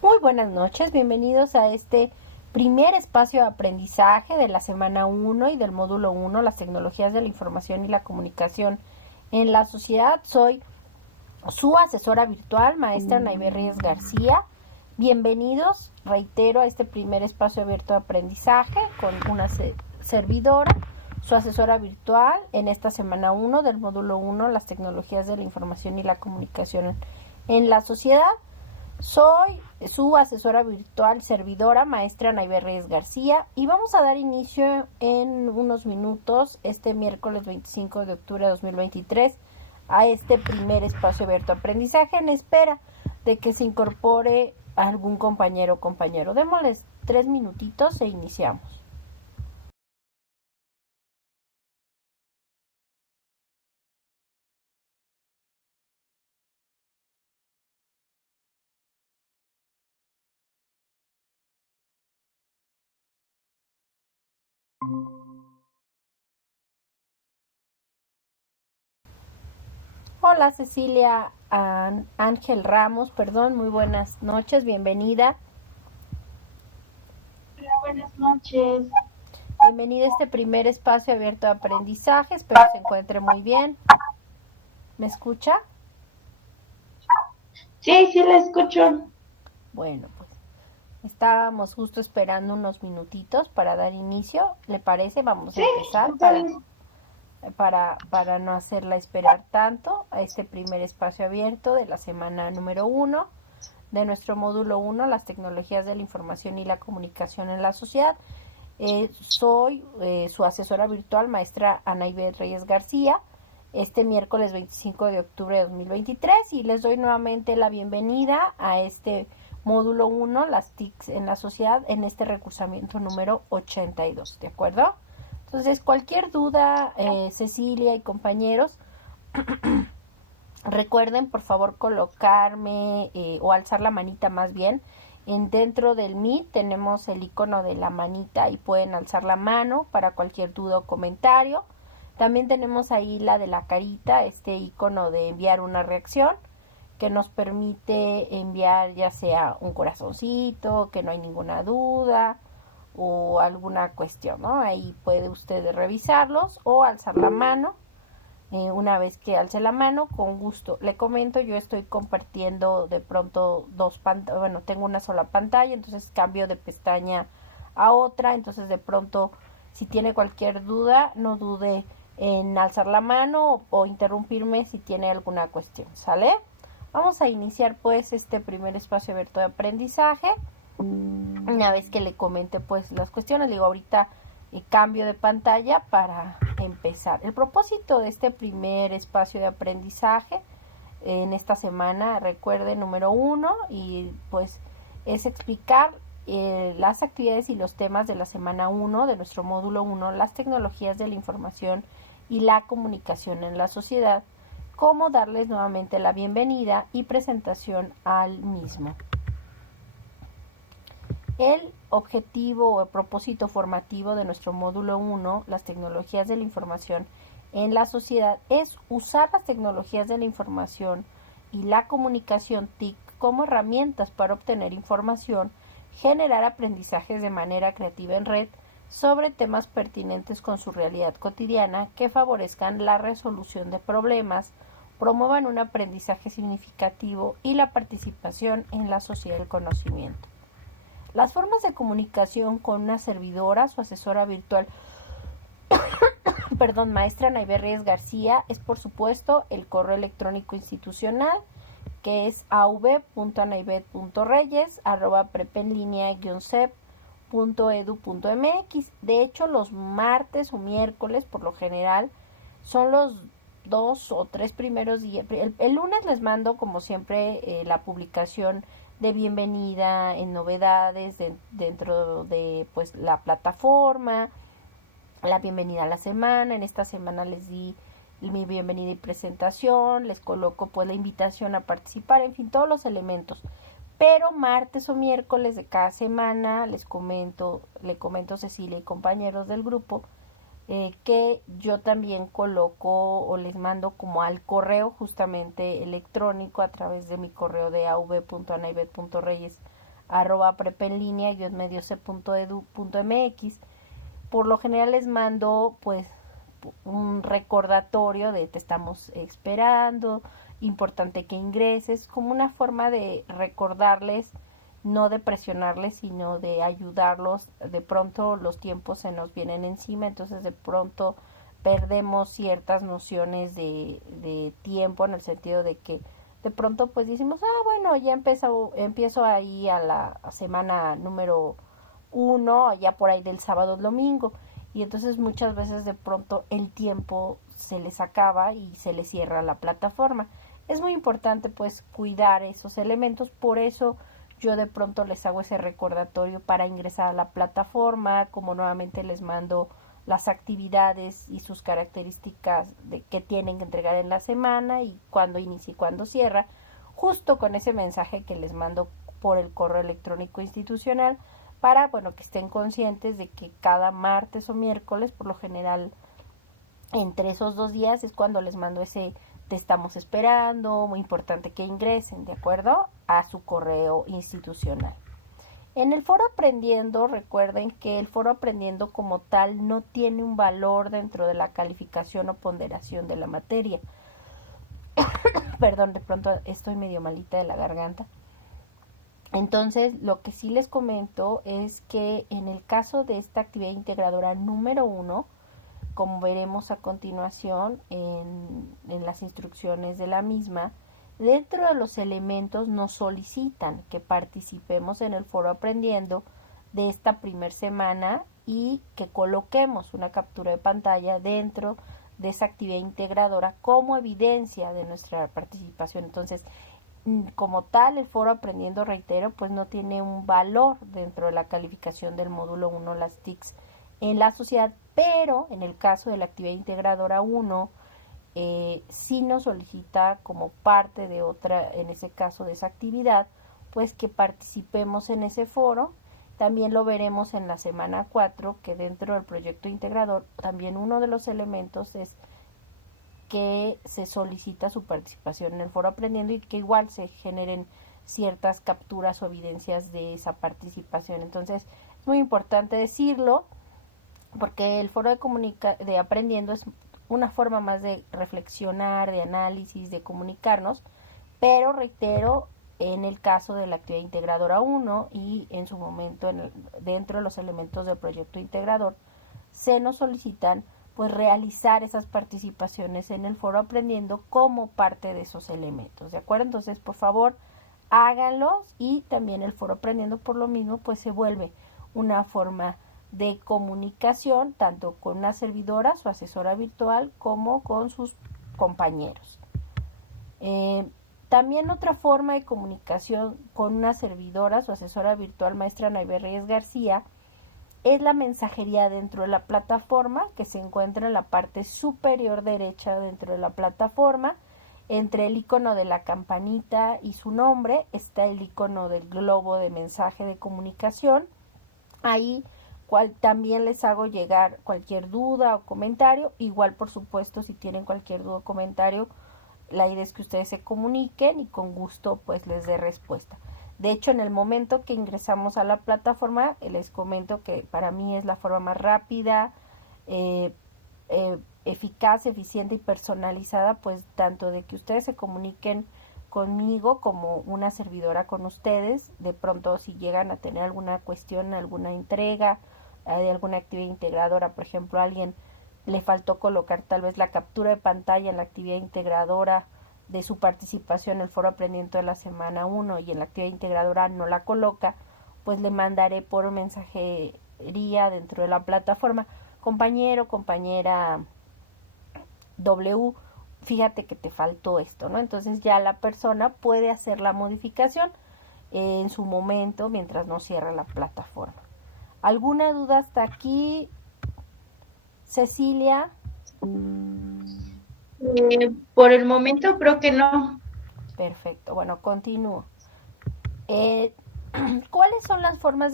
Muy buenas noches, bienvenidos a este primer espacio de aprendizaje de la semana 1 y del módulo 1, las tecnologías de la información y la comunicación en la sociedad. Soy su asesora virtual, maestra Naive Reyes García. Bienvenidos, reitero, a este primer espacio abierto de aprendizaje con una servidora, su asesora virtual en esta semana 1 del módulo 1, las tecnologías de la información y la comunicación en la sociedad. Soy su asesora virtual servidora, maestra Naive Reyes García, y vamos a dar inicio en unos minutos, este miércoles 25 de octubre de 2023, a este primer espacio abierto de aprendizaje en espera de que se incorpore algún compañero o compañero. Démosles 3 minutitos e iniciamos. Hola Cecilia Ángel Ramos, perdón, muy buenas noches, bienvenida. Hola, buenas noches. Bienvenida a este primer espacio abierto de aprendizaje, espero se encuentre muy bien. ¿Me escucha? Sí, sí, la escucho. Bueno, pues estábamos justo esperando unos minutitos para dar inicio. ¿Le parece? Vamos a Sí, empezar está bien. para no hacerla esperar tanto a este primer espacio abierto de la semana número 1 de nuestro módulo 1, las tecnologías de la información y la comunicación en la sociedad. Soy su asesora virtual, maestra Anaibet Reyes García, este miércoles 25 de octubre de 2023, y les doy nuevamente la bienvenida a este módulo 1, las TICs en la sociedad, en este recursamiento número 82, ¿de acuerdo? Entonces, cualquier duda, Cecilia y compañeros, recuerden por favor colocarme o alzar la manita más bien. Dentro del Meet tenemos el icono de la manita y pueden alzar la mano para cualquier duda o comentario. También tenemos ahí la de la carita, este icono de enviar una reacción que nos permite enviar ya sea un corazoncito, que no hay ninguna duda o alguna cuestión, ¿no? Ahí puede usted revisarlos o alzar la mano. Una vez que alce la mano, con gusto. Le comento, yo estoy compartiendo de pronto dos pantallas, bueno, tengo una sola pantalla, entonces cambio de pestaña a otra, entonces de pronto si tiene cualquier duda, no dude en alzar la mano o interrumpirme si tiene alguna cuestión, ¿sale? Vamos a iniciar pues este primer espacio abierto de aprendizaje. Una vez que le comente pues las cuestiones, digo ahorita cambio de pantalla para empezar. El propósito de este primer espacio de aprendizaje en esta semana, recuerde, número 1, y pues es explicar las actividades y los temas de la semana 1 de nuestro módulo 1, las tecnologías de la información y la comunicación en la sociedad, cómo darles nuevamente la bienvenida y presentación al mismo. El objetivo o el propósito formativo de nuestro módulo 1, las tecnologías de la información en la sociedad, es usar las tecnologías de la información y la comunicación TIC como herramientas para obtener información, generar aprendizajes de manera creativa en red sobre temas pertinentes con su realidad cotidiana que favorezcan la resolución de problemas, promuevan un aprendizaje significativo y la participación en la sociedad del conocimiento. Las formas de comunicación con una servidora, su asesora virtual, maestra Naive Reyes García, es por supuesto el correo electrónico institucional, que es av.naivet.reyes@prepenlinea-cep.edu.mx. De hecho, los martes o miércoles, por lo general, son los 2 o 3 primeros días. El lunes les mando, como siempre, la publicación de bienvenida en novedades dentro de pues la plataforma, la bienvenida a la semana. En esta semana les di mi bienvenida y presentación, les coloco pues la invitación a participar, en fin, todos los elementos. Pero martes o miércoles de cada semana le comento Cecilia y compañeros del grupo, que yo también coloco o les mando como al correo justamente electrónico a través de mi correo de av.anaibet.reyes @prepenlinea-medioc.edu.mx. Por lo general les mando pues un recordatorio de te estamos esperando, importante que ingreses, como una forma de recordarles, no de presionarles, sino de ayudarlos. De pronto los tiempos se nos vienen encima, entonces de pronto perdemos ciertas nociones de tiempo, en el sentido de que de pronto pues decimos, bueno, ya empiezo ahí a la semana número 1, ya por ahí del sábado al domingo, y entonces muchas veces de pronto el tiempo se les acaba y se les cierra la plataforma. Es muy importante pues cuidar esos elementos, por eso yo de pronto les hago ese recordatorio para ingresar a la plataforma, como nuevamente les mando las actividades y sus características de que tienen que entregar en la semana y cuándo inicia y cuándo cierra, justo con ese mensaje que les mando por el correo electrónico institucional, para que estén conscientes de que cada martes o miércoles, por lo general entre esos 2 días, es cuando les mando ese te estamos esperando, muy importante que ingresen, ¿de acuerdo?, a su correo institucional. En el foro Aprendiendo, recuerden que el foro Aprendiendo como tal no tiene un valor dentro de la calificación o ponderación de la materia. Perdón, de pronto estoy medio malita de la garganta. Entonces, lo que sí les comento es que en el caso de esta actividad integradora número 1, como veremos a continuación en las instrucciones de la misma, dentro de los elementos nos solicitan que participemos en el foro Aprendiendo de esta primer semana y que coloquemos una captura de pantalla dentro de esa actividad integradora como evidencia de nuestra participación. Entonces, como tal, el foro Aprendiendo, reitero, pues no tiene un valor dentro de la calificación del módulo 1, las TICs en la sociedad, pero en el caso de la actividad integradora 1, sí nos solicita como parte de otra, en ese caso de esa actividad, pues que participemos en ese foro. También lo veremos en la semana 4, que dentro del proyecto integrador también uno de los elementos es que se solicita su participación en el foro Aprendiendo y que igual se generen ciertas capturas o evidencias de esa participación. Entonces es muy importante decirlo, porque el foro de Aprendiendo es una forma más de reflexionar, de análisis, de comunicarnos, pero reitero, en el caso de la actividad integradora 1 y en su momento dentro de los elementos del proyecto integrador, se nos solicitan pues realizar esas participaciones en el foro Aprendiendo como parte de esos elementos, ¿de acuerdo? Entonces, por favor, háganlos, y también el foro Aprendiendo por lo mismo pues se vuelve una forma de comunicación tanto con una servidora, su asesora virtual, como con sus compañeros. También otra forma de comunicación con una servidora, su asesora virtual, maestra Naive Reyes García, es la mensajería dentro de la plataforma, que se encuentra en la parte superior derecha dentro de la plataforma. Entre el icono de la campanita y su nombre está el icono del globo de mensaje de comunicación. Ahí también les hago llegar cualquier duda o comentario. Igual, por supuesto, si tienen cualquier duda o comentario, la idea es que ustedes se comuniquen y con gusto pues les dé respuesta. De hecho, en el momento que ingresamos a la plataforma, les comento que para mí es la forma más rápida, eficaz, eficiente y personalizada, pues tanto de que ustedes se comuniquen conmigo como una servidora con ustedes. De pronto, si llegan a tener alguna cuestión, alguna entrega de alguna actividad integradora, por ejemplo, a alguien le faltó colocar tal vez la captura de pantalla en la actividad integradora de su participación en el foro Aprendiendo de la semana 1 y en la actividad integradora no la coloca, pues le mandaré por mensajería dentro de la plataforma: compañero, compañera W, fíjate que te faltó esto, ¿no? Entonces ya la persona puede hacer la modificación en su momento mientras no cierra la plataforma. ¿Alguna duda hasta aquí, Cecilia? Por el momento creo que no. Perfecto, bueno, continúo. ¿Cuáles son las formas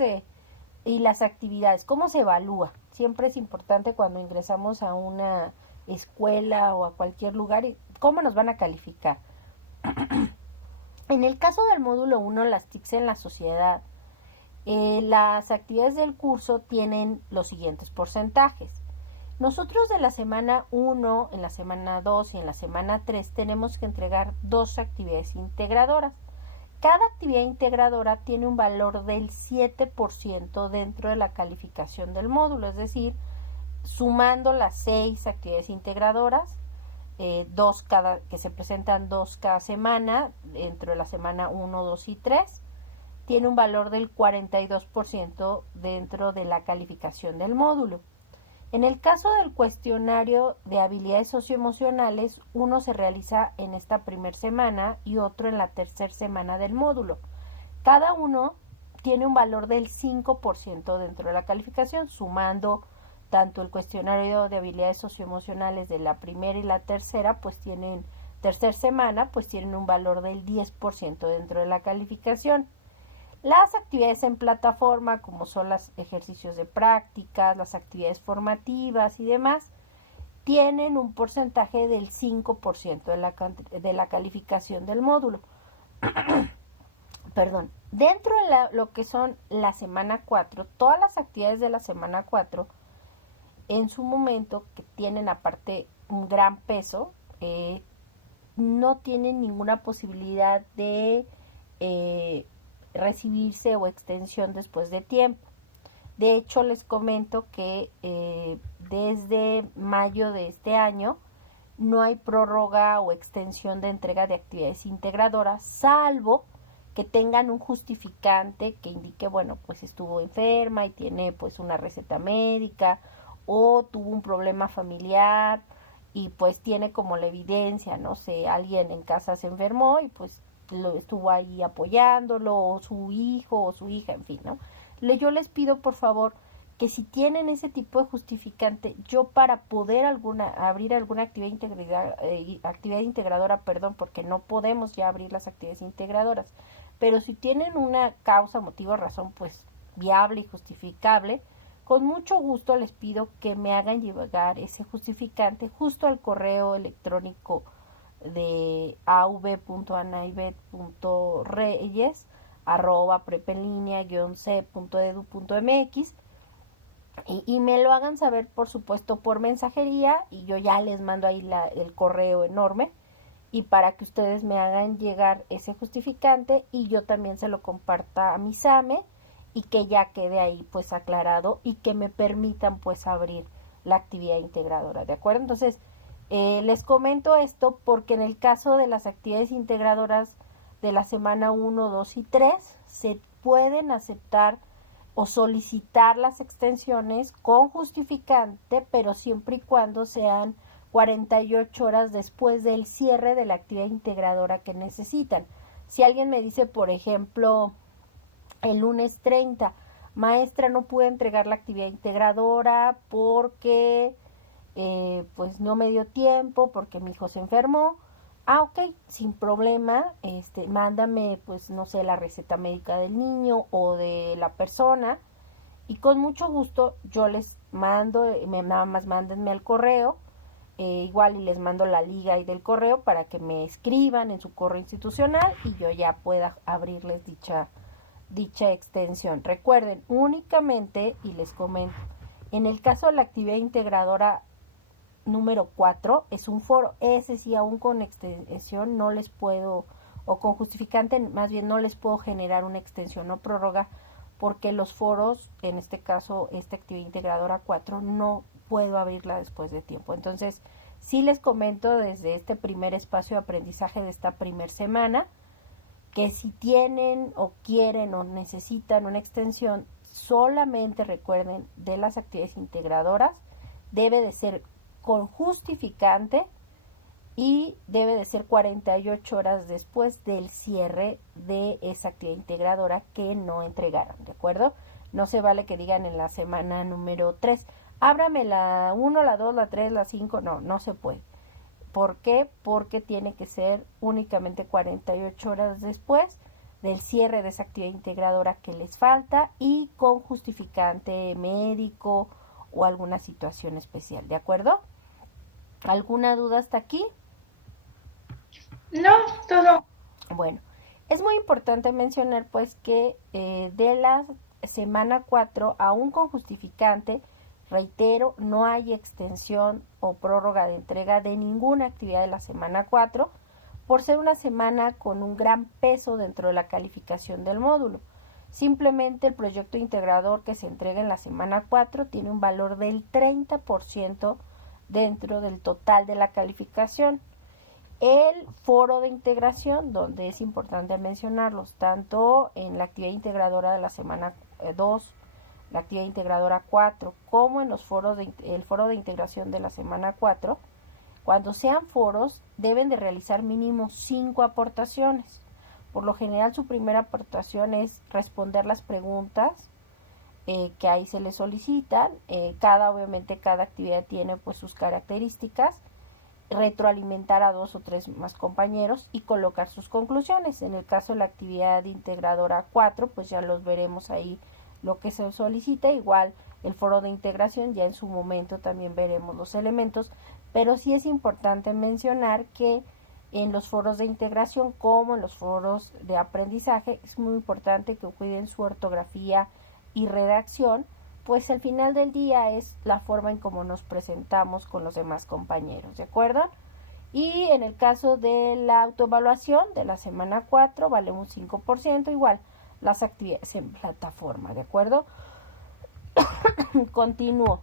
y las actividades? ¿Cómo se evalúa? Siempre es importante cuando ingresamos a una escuela o a cualquier lugar, ¿cómo nos van a calificar? En el caso del módulo 1, las TICs en la sociedad, Las actividades del curso tienen los siguientes porcentajes. Nosotros de la semana 1, en la semana 2 y en la semana 3 tenemos que entregar 2 actividades integradoras. Cada actividad integradora tiene un valor del 7% dentro de la calificación del módulo, es decir, sumando las 6 actividades integradoras, que se presentan 2 cada semana, dentro de la semana 1, 2 y 3, tiene un valor del 42% dentro de la calificación del módulo. En el caso del cuestionario de habilidades socioemocionales, uno se realiza en esta primera semana y otro en la tercera semana del módulo. Cada uno tiene un valor del 5% dentro de la calificación, sumando tanto el cuestionario de habilidades socioemocionales de la primera y la tercera, pues tercera semana, pues tienen un valor del 10% dentro de la calificación. Las actividades en plataforma, como son los ejercicios de prácticas, las actividades formativas y demás, tienen un porcentaje del 5% de la calificación del módulo. Perdón. Dentro de lo que son la semana 4, todas las actividades de la semana 4, en su momento, que tienen aparte un gran peso, no tienen ninguna posibilidad de recibirse o extensión después de tiempo. De hecho, les comento que desde mayo de este año no hay prórroga o extensión de entrega de actividades integradoras, salvo que tengan un justificante que indique, bueno, pues estuvo enferma y tiene pues una receta médica, o tuvo un problema familiar y pues tiene como la evidencia, no sé, alguien en casa se enfermó y pues estuvo ahí apoyándolo, o su hijo o su hija, en fin, ¿no? Yo les pido por favor que si tienen ese tipo de justificante, yo para poder abrir alguna actividad integradora, porque no podemos ya abrir las actividades integradoras, pero si tienen una causa, motivo, razón, pues viable y justificable, con mucho gusto les pido que me hagan llegar ese justificante justo al correo electrónico de av.anaibet.reyes@prepenlinea-c.edu.mx y me lo hagan saber, por supuesto, por mensajería, y yo ya les mando ahí el correo enorme, y para que ustedes me hagan llegar ese justificante y yo también se lo comparta a mi SAME y que ya quede ahí pues aclarado y que me permitan pues abrir la actividad integradora, ¿de acuerdo? Entonces, les comento esto porque en el caso de las actividades integradoras de la semana 1, 2 y 3 se pueden aceptar o solicitar las extensiones con justificante, pero siempre y cuando sean 48 horas después del cierre de la actividad integradora que necesitan. Si alguien me dice, por ejemplo, el lunes 30, maestra, no pude entregar la actividad integradora porque pues no me dio tiempo, porque mi hijo se enfermó. Ok, sin problema, mándame, pues no sé, la receta médica del niño o de la persona, y con mucho gusto yo les mando, nada más mándenme al correo, igual y les mando la liga ahí del correo para que me escriban en su correo institucional y yo ya pueda abrirles dicha extensión. Recuerden, únicamente, y les comento, en el caso de la actividad integradora número 4 es un foro, ese sí aún con extensión no les puedo, o con justificante más bien no les puedo generar una extensión o prórroga, porque los foros, en este caso esta actividad integradora 4, no puedo abrirla después de tiempo. Entonces sí les comento desde este primer espacio de aprendizaje de esta primera semana que si tienen o quieren o necesitan una extensión, solamente recuerden, de las actividades integradoras debe de ser con justificante y debe de ser 48 horas después del cierre de esa actividad integradora que no entregaron, ¿de acuerdo? No se vale que digan en la semana número 3, ábrame la 1, la 2, la 3, la 5, no se puede. ¿Por qué? Porque tiene que ser únicamente 48 horas después del cierre de esa actividad integradora que les falta y con justificante médico o alguna situación especial, ¿de acuerdo? ¿Alguna duda hasta aquí? No, todo. Bueno, es muy importante mencionar pues que de las semana 4, aún con justificante, reitero, no hay extensión o prórroga de entrega de ninguna actividad de la semana 4, por ser una semana con un gran peso dentro de la calificación del módulo. Simplemente el proyecto integrador que se entrega en la semana 4 tiene un valor del 30% dentro del total de la calificación. El foro de integración, donde es importante mencionarlos, tanto en la actividad integradora de la semana 2, la actividad integradora 4, como en el foro de integración de la semana 4, cuando sean foros deben de realizar mínimo 5 aportaciones. Por lo general su primera aportación es responder las preguntas que ahí se les solicitan. Obviamente cada actividad tiene pues sus características, retroalimentar a 2 o 3 más compañeros y colocar sus conclusiones. En el caso de la actividad integradora 4, pues ya los veremos ahí lo que se solicita. Igual el foro de integración, ya en su momento también veremos los elementos, pero sí es importante mencionar que en los foros de integración como en los foros de aprendizaje es muy importante que cuiden su ortografía y redacción, pues al final del día es la forma en cómo nos presentamos con los demás compañeros, ¿de acuerdo? Y en el caso de la autoevaluación de la semana 4 vale un 5%, igual las actividades en plataforma, ¿de acuerdo? Continúo.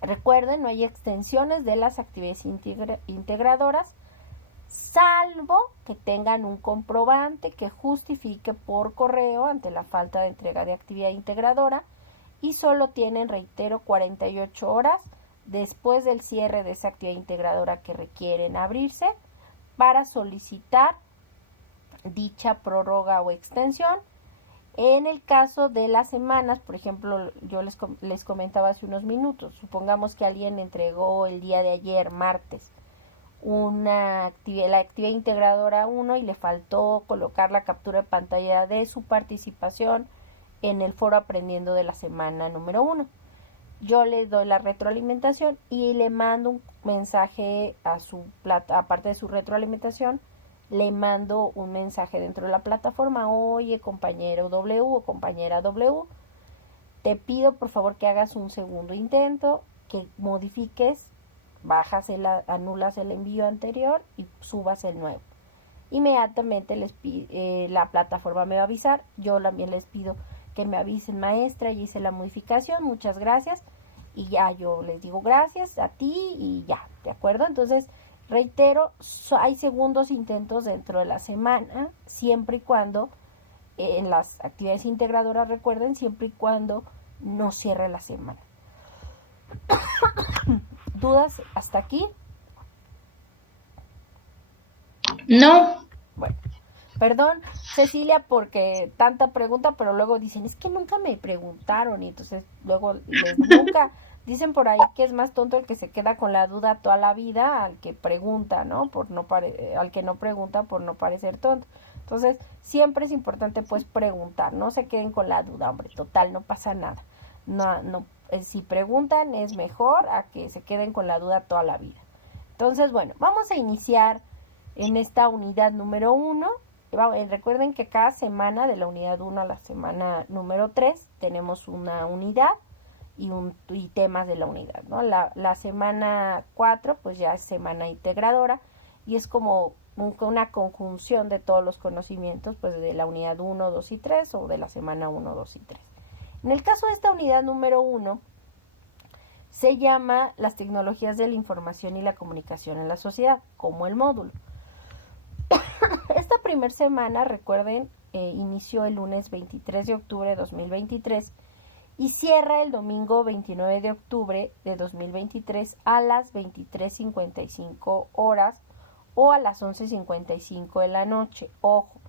Recuerden, no hay extensiones de las actividades integradoras, salvo que tengan un comprobante que justifique por correo ante la falta de entrega de actividad integradora, y solo tienen, reitero, 48 horas después del cierre de esa actividad integradora que requieren abrirse para solicitar dicha prórroga o extensión. En el caso de las semanas, por ejemplo, yo les comentaba hace unos minutos, supongamos que alguien entregó el día de ayer, martes, la actividad integradora 1 y le faltó colocar la captura de pantalla de su participación en el foro aprendiendo de la semana número 1. Yo le doy la retroalimentación y le mando un mensaje aparte de su retroalimentación, le mando un mensaje dentro de la plataforma: oye, compañero W o compañera W, te pido por favor que hagas un segundo intento, que modifiques, anulas el envío anterior y subas el nuevo. Inmediatamente la plataforma me va a avisar. Yo también les pido que me avisen: maestra, ya hice la modificación, muchas gracias. Y ya yo les digo gracias a ti y ya, ¿de acuerdo? Entonces, reitero, hay segundos intentos dentro de la semana, siempre y cuando, en las actividades integradoras, recuerden, siempre y cuando no cierre la semana. ¿Dudas hasta aquí? No. Bueno, perdón, Cecilia, porque tanta pregunta, pero luego dicen, es que nunca me preguntaron, y entonces luego nunca dicen por ahí que es más tonto el que se queda con la duda toda la vida al que pregunta, ¿no? Al que no pregunta por no parecer tonto. Entonces, siempre es importante pues preguntar, no se queden con la duda, hombre, total, no pasa nada. Si preguntan es mejor a que se queden con la duda toda la vida. Entonces, bueno, vamos a iniciar en esta unidad número 1. Recuerden que cada semana, de la unidad 1 a la semana número 3, tenemos una unidad y temas de la unidad, ¿no? La semana 4 pues ya es semana integradora y es como una conjunción de todos los conocimientos pues de la unidad 1, 2 y 3 o de la semana 1, 2 y 3. En el caso de esta unidad número 1 se llama las tecnologías de la información y la comunicación en la sociedad, como el módulo. Esta primer semana, recuerden, inició el lunes 23 de octubre de 2023 y cierra el domingo 29 de octubre de 2023 a las 23:55 horas o a las 11:55 de la noche. Ojo,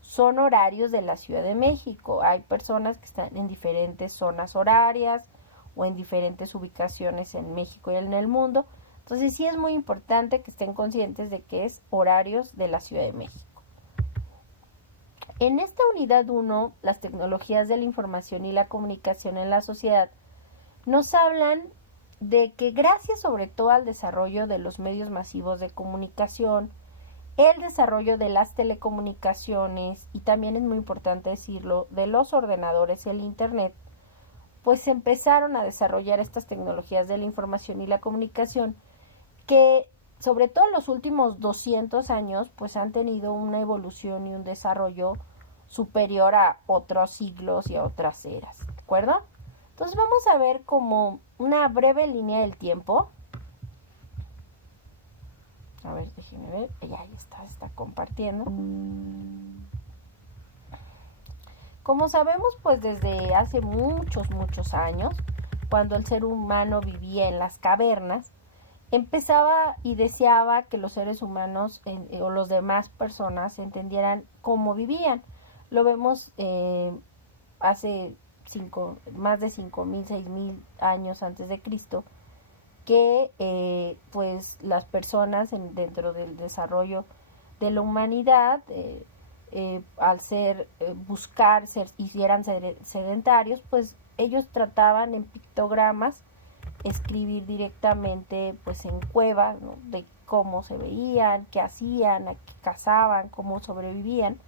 son horarios de la Ciudad de México. Hay personas que están en diferentes zonas horarias o en diferentes ubicaciones en México y en el mundo. Entonces sí es muy importante que estén conscientes de que es horarios de la Ciudad de México. En esta unidad 1, las tecnologías de la información y la comunicación en la sociedad, nos hablan de que gracias sobre todo al desarrollo de los medios masivos de comunicación, el desarrollo de las telecomunicaciones y también es muy importante decirlo, de los ordenadores y el internet, pues se empezaron a desarrollar estas tecnologías de la información y la comunicación que sobre todo en los últimos 200 años pues han tenido una evolución y un desarrollo superior a otros siglos y a otras eras, ¿de acuerdo? Entonces vamos a ver como una breve línea del tiempo. A ver, déjenme ver. Ya está compartiendo. Como sabemos, pues desde hace muchos años, cuando el ser humano vivía en las cavernas, empezaba y deseaba que los seres humanos o los demás personas entendieran cómo vivían. Lo vemos hace más de 5.000, 6.000 años antes de Cristo, que pues las personas dentro del desarrollo de la humanidad, al buscar y eran sedentarios, pues ellos trataban en pictogramas escribir directamente pues en cuevas, ¿no?, de cómo se veían, qué hacían, a qué cazaban, cómo sobrevivían.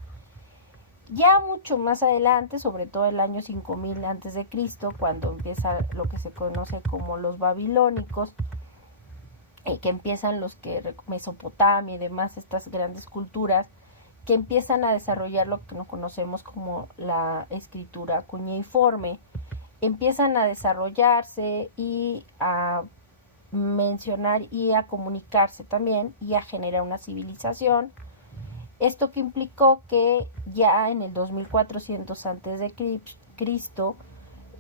Ya mucho más adelante, sobre todo el año 5000 antes de Cristo, cuando empieza lo que se conoce como los babilónicos, que empiezan Mesopotamia y demás, estas grandes culturas, que empiezan a desarrollar lo que nos conocemos como la escritura cuneiforme, empiezan a desarrollarse y a mencionar y a comunicarse también y a generar una civilización. Esto que implicó que ya en el 2400 antes de Cristo,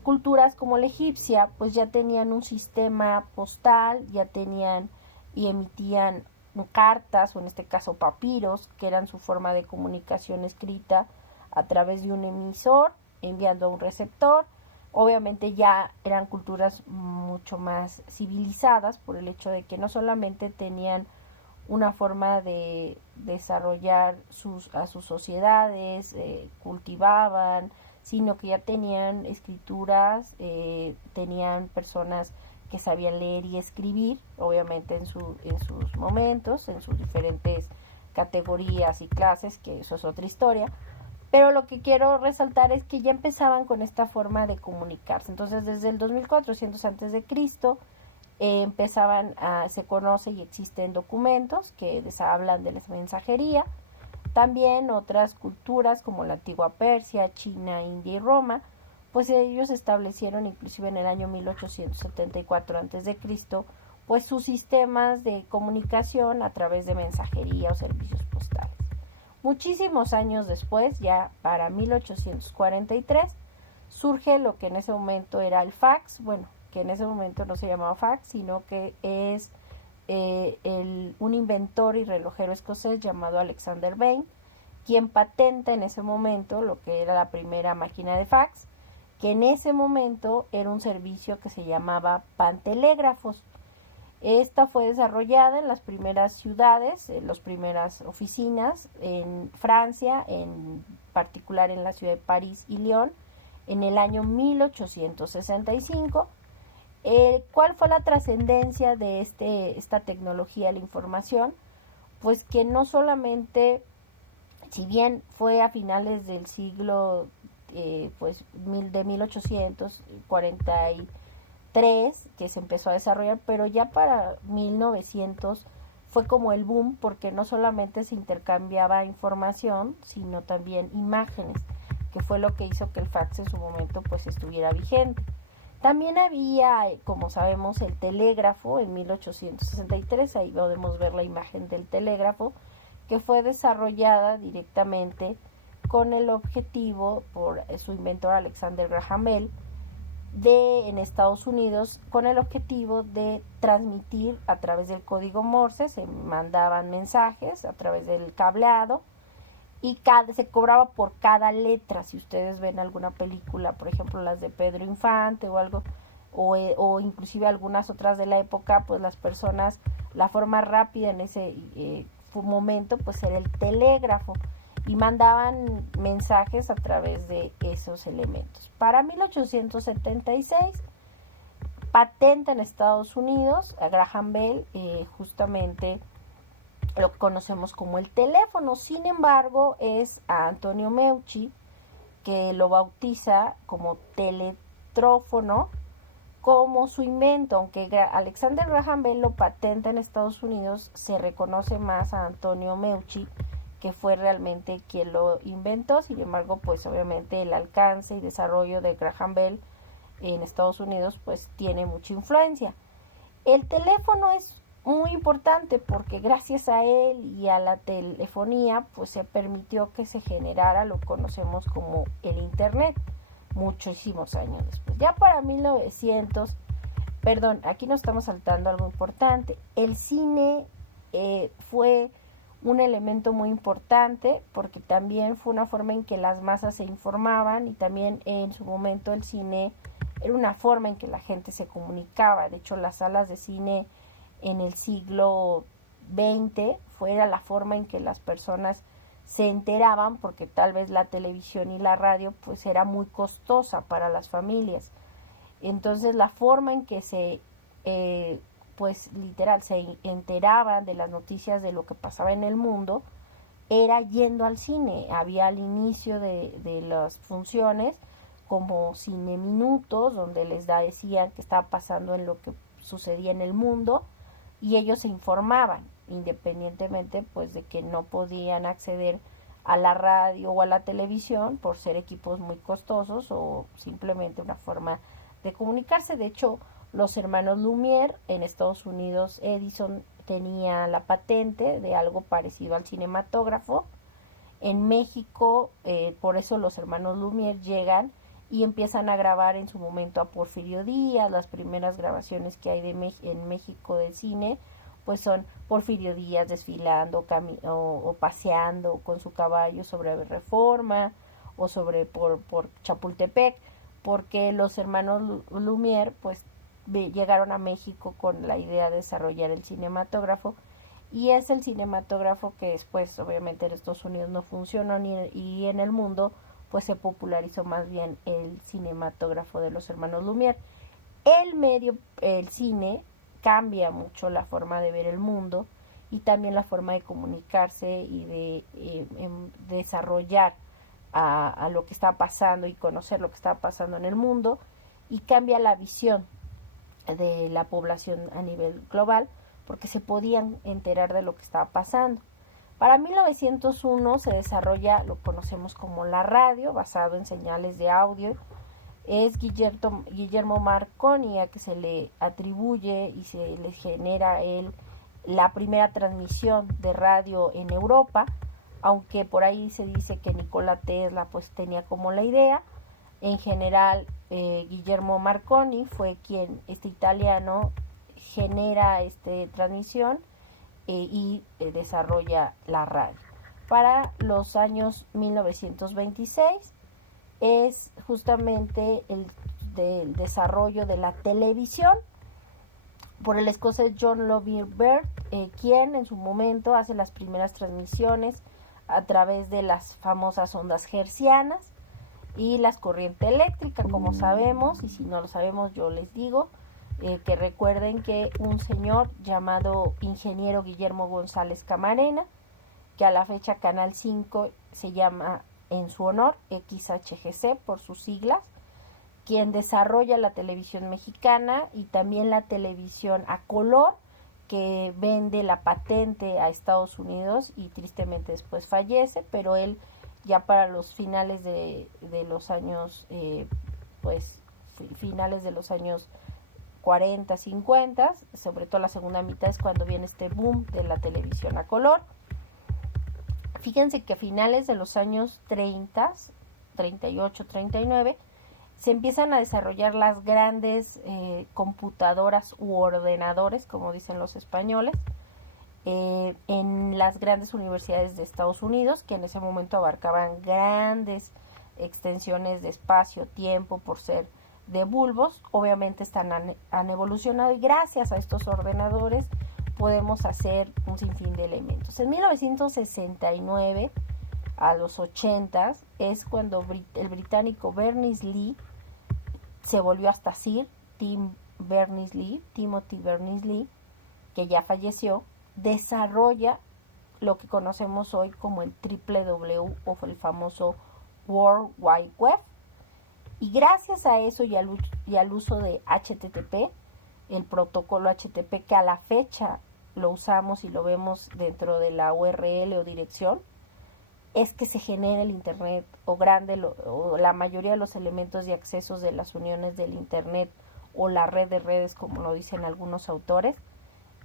culturas como la egipcia pues ya tenían un sistema postal, ya tenían y emitían cartas, o en este caso papiros, que eran su forma de comunicación escrita a través de un emisor enviando a un receptor. Obviamente ya eran culturas mucho más civilizadas por el hecho de que no solamente tenían una forma de desarrollar a sus sociedades, cultivaban, sino que ya tenían escrituras, tenían personas que sabían leer y escribir, obviamente en sus momentos, en sus diferentes categorías y clases, que eso es otra historia. Pero lo que quiero resaltar es que ya empezaban con esta forma de comunicarse. Entonces, desde el 2400 antes de Cristo se conoce y existen documentos que hablan de la mensajería. También otras culturas como la antigua Persia, China, India y Roma, pues ellos establecieron inclusive en el año 1874 a.C., pues sus sistemas de comunicación a través de mensajería o servicios postales. Muchísimos años después, ya para 1843, surge lo que en ese momento era el fax, bueno, que en ese momento no se llamaba fax, sino que es un inventor y relojero escocés llamado Alexander Bain, quien patenta en ese momento lo que era la primera máquina de fax, que en ese momento era un servicio que se llamaba pantelégrafos. Esta fue desarrollada en las primeras ciudades, en las primeras oficinas en Francia, en particular en la ciudad de París y Lyon, en el año 1865. ¿Cuál fue la trascendencia de esta tecnología de la información? Pues que no solamente, si bien fue a finales del siglo de 1843 que se empezó a desarrollar, pero ya para 1900 fue como el boom, porque no solamente se intercambiaba información, sino también imágenes, que fue lo que hizo que el fax en su momento pues estuviera vigente. También había, como sabemos, el telégrafo en 1863, ahí podemos ver la imagen del telégrafo, que fue desarrollada directamente con el objetivo, por su inventor Alexander Graham Bell, en Estados Unidos, con el objetivo de transmitir a través del código Morse. Se mandaban mensajes a través del cableado y se cobraba por cada letra. Si ustedes ven alguna película, por ejemplo las de Pedro Infante o algo, o inclusive algunas otras de la época, pues las personas, la forma rápida en ese momento pues era el telégrafo, y mandaban mensajes a través de esos elementos. Para 1876 patenta en Estados Unidos a Graham Bell justamente lo que conocemos como el teléfono. Sin embargo, es a Antonio Meucci que lo bautiza como teletrófono como su invento. Aunque Alexander Graham Bell lo patenta en Estados Unidos, se reconoce más a Antonio Meucci, que fue realmente quien lo inventó. Sin embargo, pues obviamente el alcance y desarrollo de Graham Bell en Estados Unidos pues tiene mucha influencia. El teléfono es muy importante porque gracias a él y a la telefonía pues se permitió que se generara lo que conocemos como el internet muchísimos años después. Ya para 1900, perdón, aquí nos estamos saltando algo importante. El cine fue un elemento muy importante porque también fue una forma en que las masas se informaban, y también en su momento el cine era una forma en que la gente se comunicaba. De hecho, las salas de cine en el siglo XX fuera la forma en que las personas se enteraban, porque tal vez la televisión y la radio pues era muy costosa para las familias. Entonces la forma en que se pues literal se enteraban de las noticias de lo que pasaba en el mundo era yendo al cine. Había al inicio de las funciones como cine minutos, donde les decían qué estaba pasando en lo que sucedía en el mundo, y ellos se informaban independientemente pues de que no podían acceder a la radio o a la televisión por ser equipos muy costosos o simplemente una forma de comunicarse. De hecho, los hermanos Lumière en Estados Unidos, Edison tenía la patente de algo parecido al cinematógrafo. En México, por eso los hermanos Lumière llegan y empiezan a grabar en su momento a Porfirio Díaz. Las primeras grabaciones que hay en México de cine pues son Porfirio Díaz desfilando o paseando con su caballo sobre Reforma o sobre por Chapultepec, porque los hermanos Lumière pues llegaron a México con la idea de desarrollar el cinematógrafo, y es el cinematógrafo que después obviamente en Estados Unidos no funcionó y en el mundo pues se popularizó más bien el cinematógrafo de los hermanos Lumière. El cine cambia mucho la forma de ver el mundo y también la forma de comunicarse y de desarrollar a lo que está pasando y conocer lo que está pasando en el mundo, y cambia la visión de la población a nivel global porque se podían enterar de lo que estaba pasando. Para 1901 se desarrolla lo que conocemos como la radio, basado en señales de audio. Es Guillermo Marconi a que se le atribuye y se le genera la primera transmisión de radio en Europa, aunque por ahí se dice que Nikola Tesla pues tenía como la idea. En general, Guillermo Marconi fue quien, este italiano, genera esta transmisión y desarrolla la radio. Para los años 1926 es justamente el desarrollo de la televisión por el escocés John Lovier Baird, quien en su momento hace las primeras transmisiones a través de las famosas ondas hertzianas y las corrientes eléctricas, como sabemos, y si no lo sabemos yo les digo, que recuerden que un señor llamado ingeniero Guillermo González Camarena, que a la fecha Canal 5 se llama en su honor XHGC por sus siglas, quien desarrolla la televisión mexicana y también la televisión a color, que vende la patente a Estados Unidos y tristemente después fallece, pero él ya para los finales de los años, finales de los años 40, 50, sobre todo la segunda mitad es cuando viene este boom de la televisión a color. Fíjense que a finales de los años 30, 38, 39, se empiezan a desarrollar las grandes computadoras u ordenadores, como dicen los españoles, en las grandes universidades de Estados Unidos, que en ese momento abarcaban grandes extensiones de espacio-tiempo por ser de bulbos. Obviamente han evolucionado y gracias a estos ordenadores podemos hacer un sinfín de elementos. En 1969 a los 80 es cuando el británico Berners-Lee se volvió hasta Sir Timothy Berners-Lee, que ya falleció, desarrolla lo que conocemos hoy como el www o el famoso World Wide Web. Y gracias a eso y al uso de HTTP, el protocolo HTTP que a la fecha lo usamos y lo vemos dentro de la URL o dirección, es que se genera el Internet o la mayoría de los elementos de accesos de las uniones del Internet o la red de redes, como lo dicen algunos autores,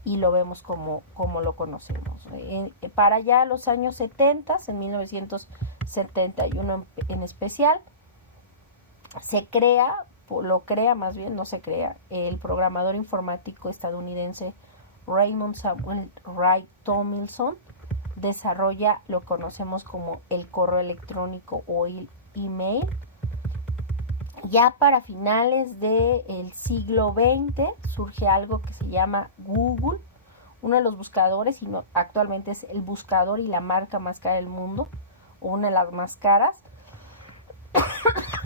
y lo vemos como lo conocemos. Para allá los años 70, en 1971 en especial, el programador informático estadounidense Raymond Samuel Wright Tomlinson desarrolla lo que conocemos como el correo electrónico o el email. Ya para finales del siglo XX surge algo que se llama Google, uno de los buscadores, y actualmente es el buscador y la marca más cara del mundo, o una de las más caras,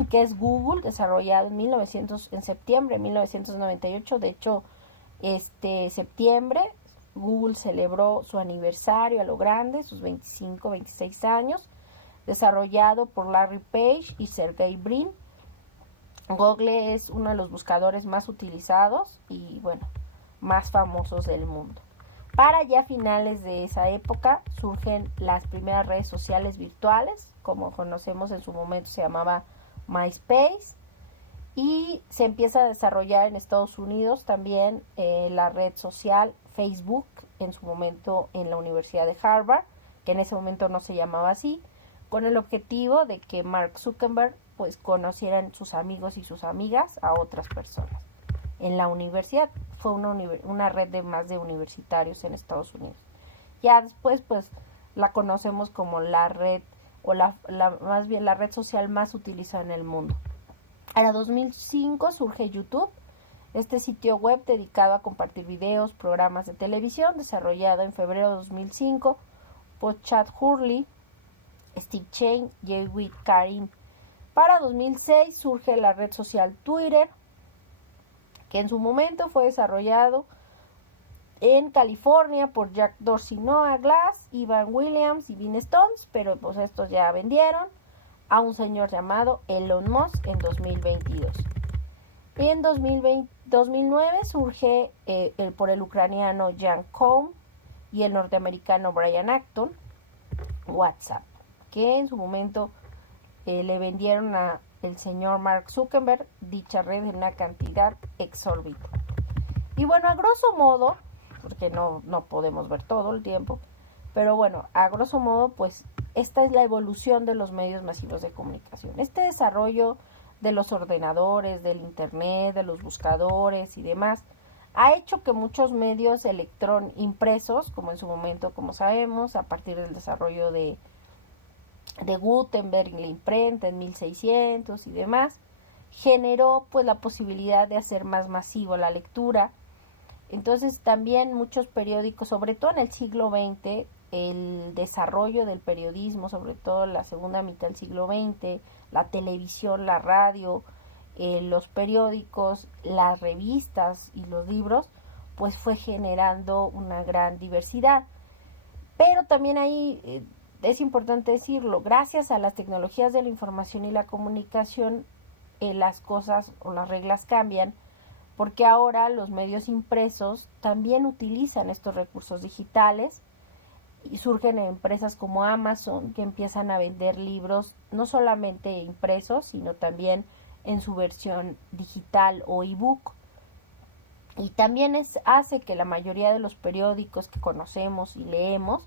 que es Google, desarrollado en septiembre de 1998. De hecho, septiembre Google celebró su aniversario a lo grande, sus 25, 26 años, desarrollado por Larry Page y Sergey Brin. Google es uno de los buscadores más utilizados y, más famosos del mundo. Para ya finales de esa época surgen las primeras redes sociales virtuales, como conocemos en su momento se llamaba MySpace, y se empieza a desarrollar en Estados Unidos también la red social Facebook, en su momento en la Universidad de Harvard, que en ese momento no se llamaba así, con el objetivo de que Mark Zuckerberg conocieran sus amigos y sus amigas a otras personas. En la universidad fue una red de más de universitarios en Estados Unidos. Ya después la conocemos como la red o más bien la red social más utilizada en el mundo. En 2005 surge YouTube, este sitio web dedicado a compartir videos, programas de televisión, desarrollado en febrero de 2005 por Chad Hurley, Steve Chen y Jawed Karim. Para 2006 surge la red social Twitter, que en su momento fue desarrollado en California por Jack Dorsey, Noah Glass, Ivan Williams y Bean Stones, pero estos ya vendieron a un señor llamado Elon Musk en 2022. Y en 2009 surge por el ucraniano Jan Koum y el norteamericano Brian Acton WhatsApp, que en su momento le vendieron a el señor Mark Zuckerberg dicha red en una cantidad exorbitante. Y a grosso modo, porque no podemos ver todo el tiempo, pero a grosso modo, esta es la evolución de los medios masivos de comunicación. Este desarrollo de los ordenadores, del internet, de los buscadores y demás, ha hecho que muchos medios impresos, como en su momento, como sabemos, a partir del desarrollo de Gutenberg y la imprenta en 1600 y demás, generó la posibilidad de hacer más masivo la lectura. Entonces también muchos periódicos, sobre todo en el siglo XX, el desarrollo del periodismo, sobre todo en la segunda mitad del siglo XX, la televisión, la radio, los periódicos, las revistas y los libros, fue generando una gran diversidad. Pero también ahí es importante decirlo, gracias a las tecnologías de la información y la comunicación, las cosas o las reglas cambian, porque ahora los medios impresos también utilizan estos recursos digitales y surgen empresas como Amazon que empiezan a vender libros no solamente impresos, sino también en su versión digital o ebook. Y también hace que la mayoría de los periódicos que conocemos y leemos,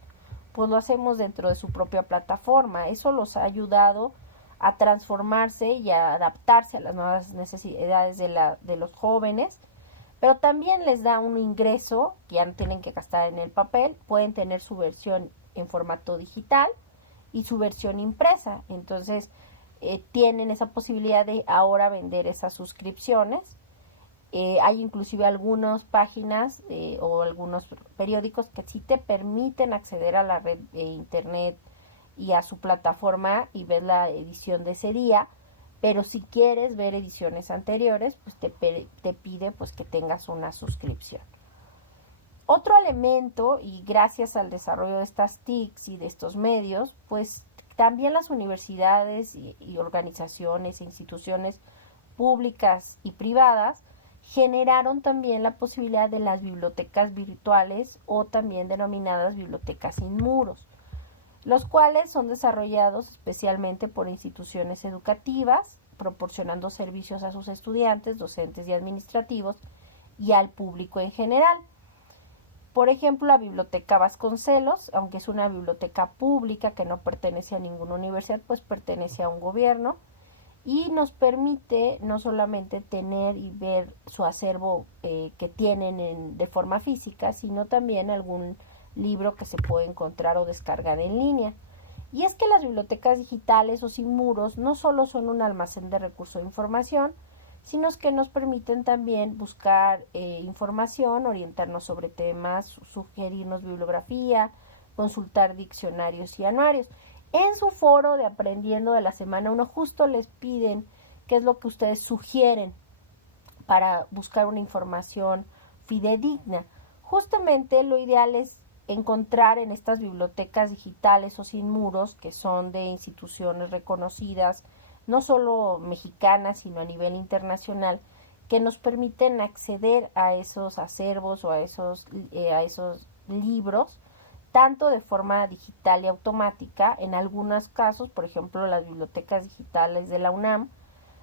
lo hacemos dentro de su propia plataforma. Eso los ha ayudado a transformarse y a adaptarse a las nuevas necesidades de los jóvenes, pero también les da un ingreso que ya no tienen que gastar en el papel, pueden tener su versión en formato digital y su versión impresa. Entonces tienen esa posibilidad de ahora vender esas suscripciones. Hay inclusive algunas páginas o algunos periódicos que sí te permiten acceder a la red de internet y a su plataforma y ver la edición de ese día, pero si quieres ver ediciones anteriores, te pide que tengas una suscripción. Otro elemento, y gracias al desarrollo de estas TICs y de estos medios, pues también las universidades y organizaciones e instituciones públicas y privadas generaron también la posibilidad de las bibliotecas virtuales o también denominadas bibliotecas sin muros, los cuales son desarrollados especialmente por instituciones educativas, proporcionando servicios a sus estudiantes, docentes y administrativos y al público en general. Por ejemplo, la Biblioteca Vasconcelos, aunque es una biblioteca pública que no pertenece a ninguna universidad, pues pertenece a un gobierno y nos permite no solamente tener y ver su acervo que tienen de forma física, sino también algún libro que se puede encontrar o descargar en línea. Y es que las bibliotecas digitales o sin muros no solo son un almacén de recursos de información, sino que nos permiten también buscar información, orientarnos sobre temas, sugerirnos bibliografía, consultar diccionarios y anuarios. En su foro de Aprendiendo de la Semana 1 justo les piden qué es lo que ustedes sugieren para buscar una información fidedigna. Justamente lo ideal es encontrar en estas bibliotecas digitales o sin muros, que son de instituciones reconocidas, no solo mexicanas, sino a nivel internacional, que nos permiten acceder a esos acervos o a esos libros, tanto de forma digital y automática, en algunos casos, por ejemplo, las bibliotecas digitales de la UNAM,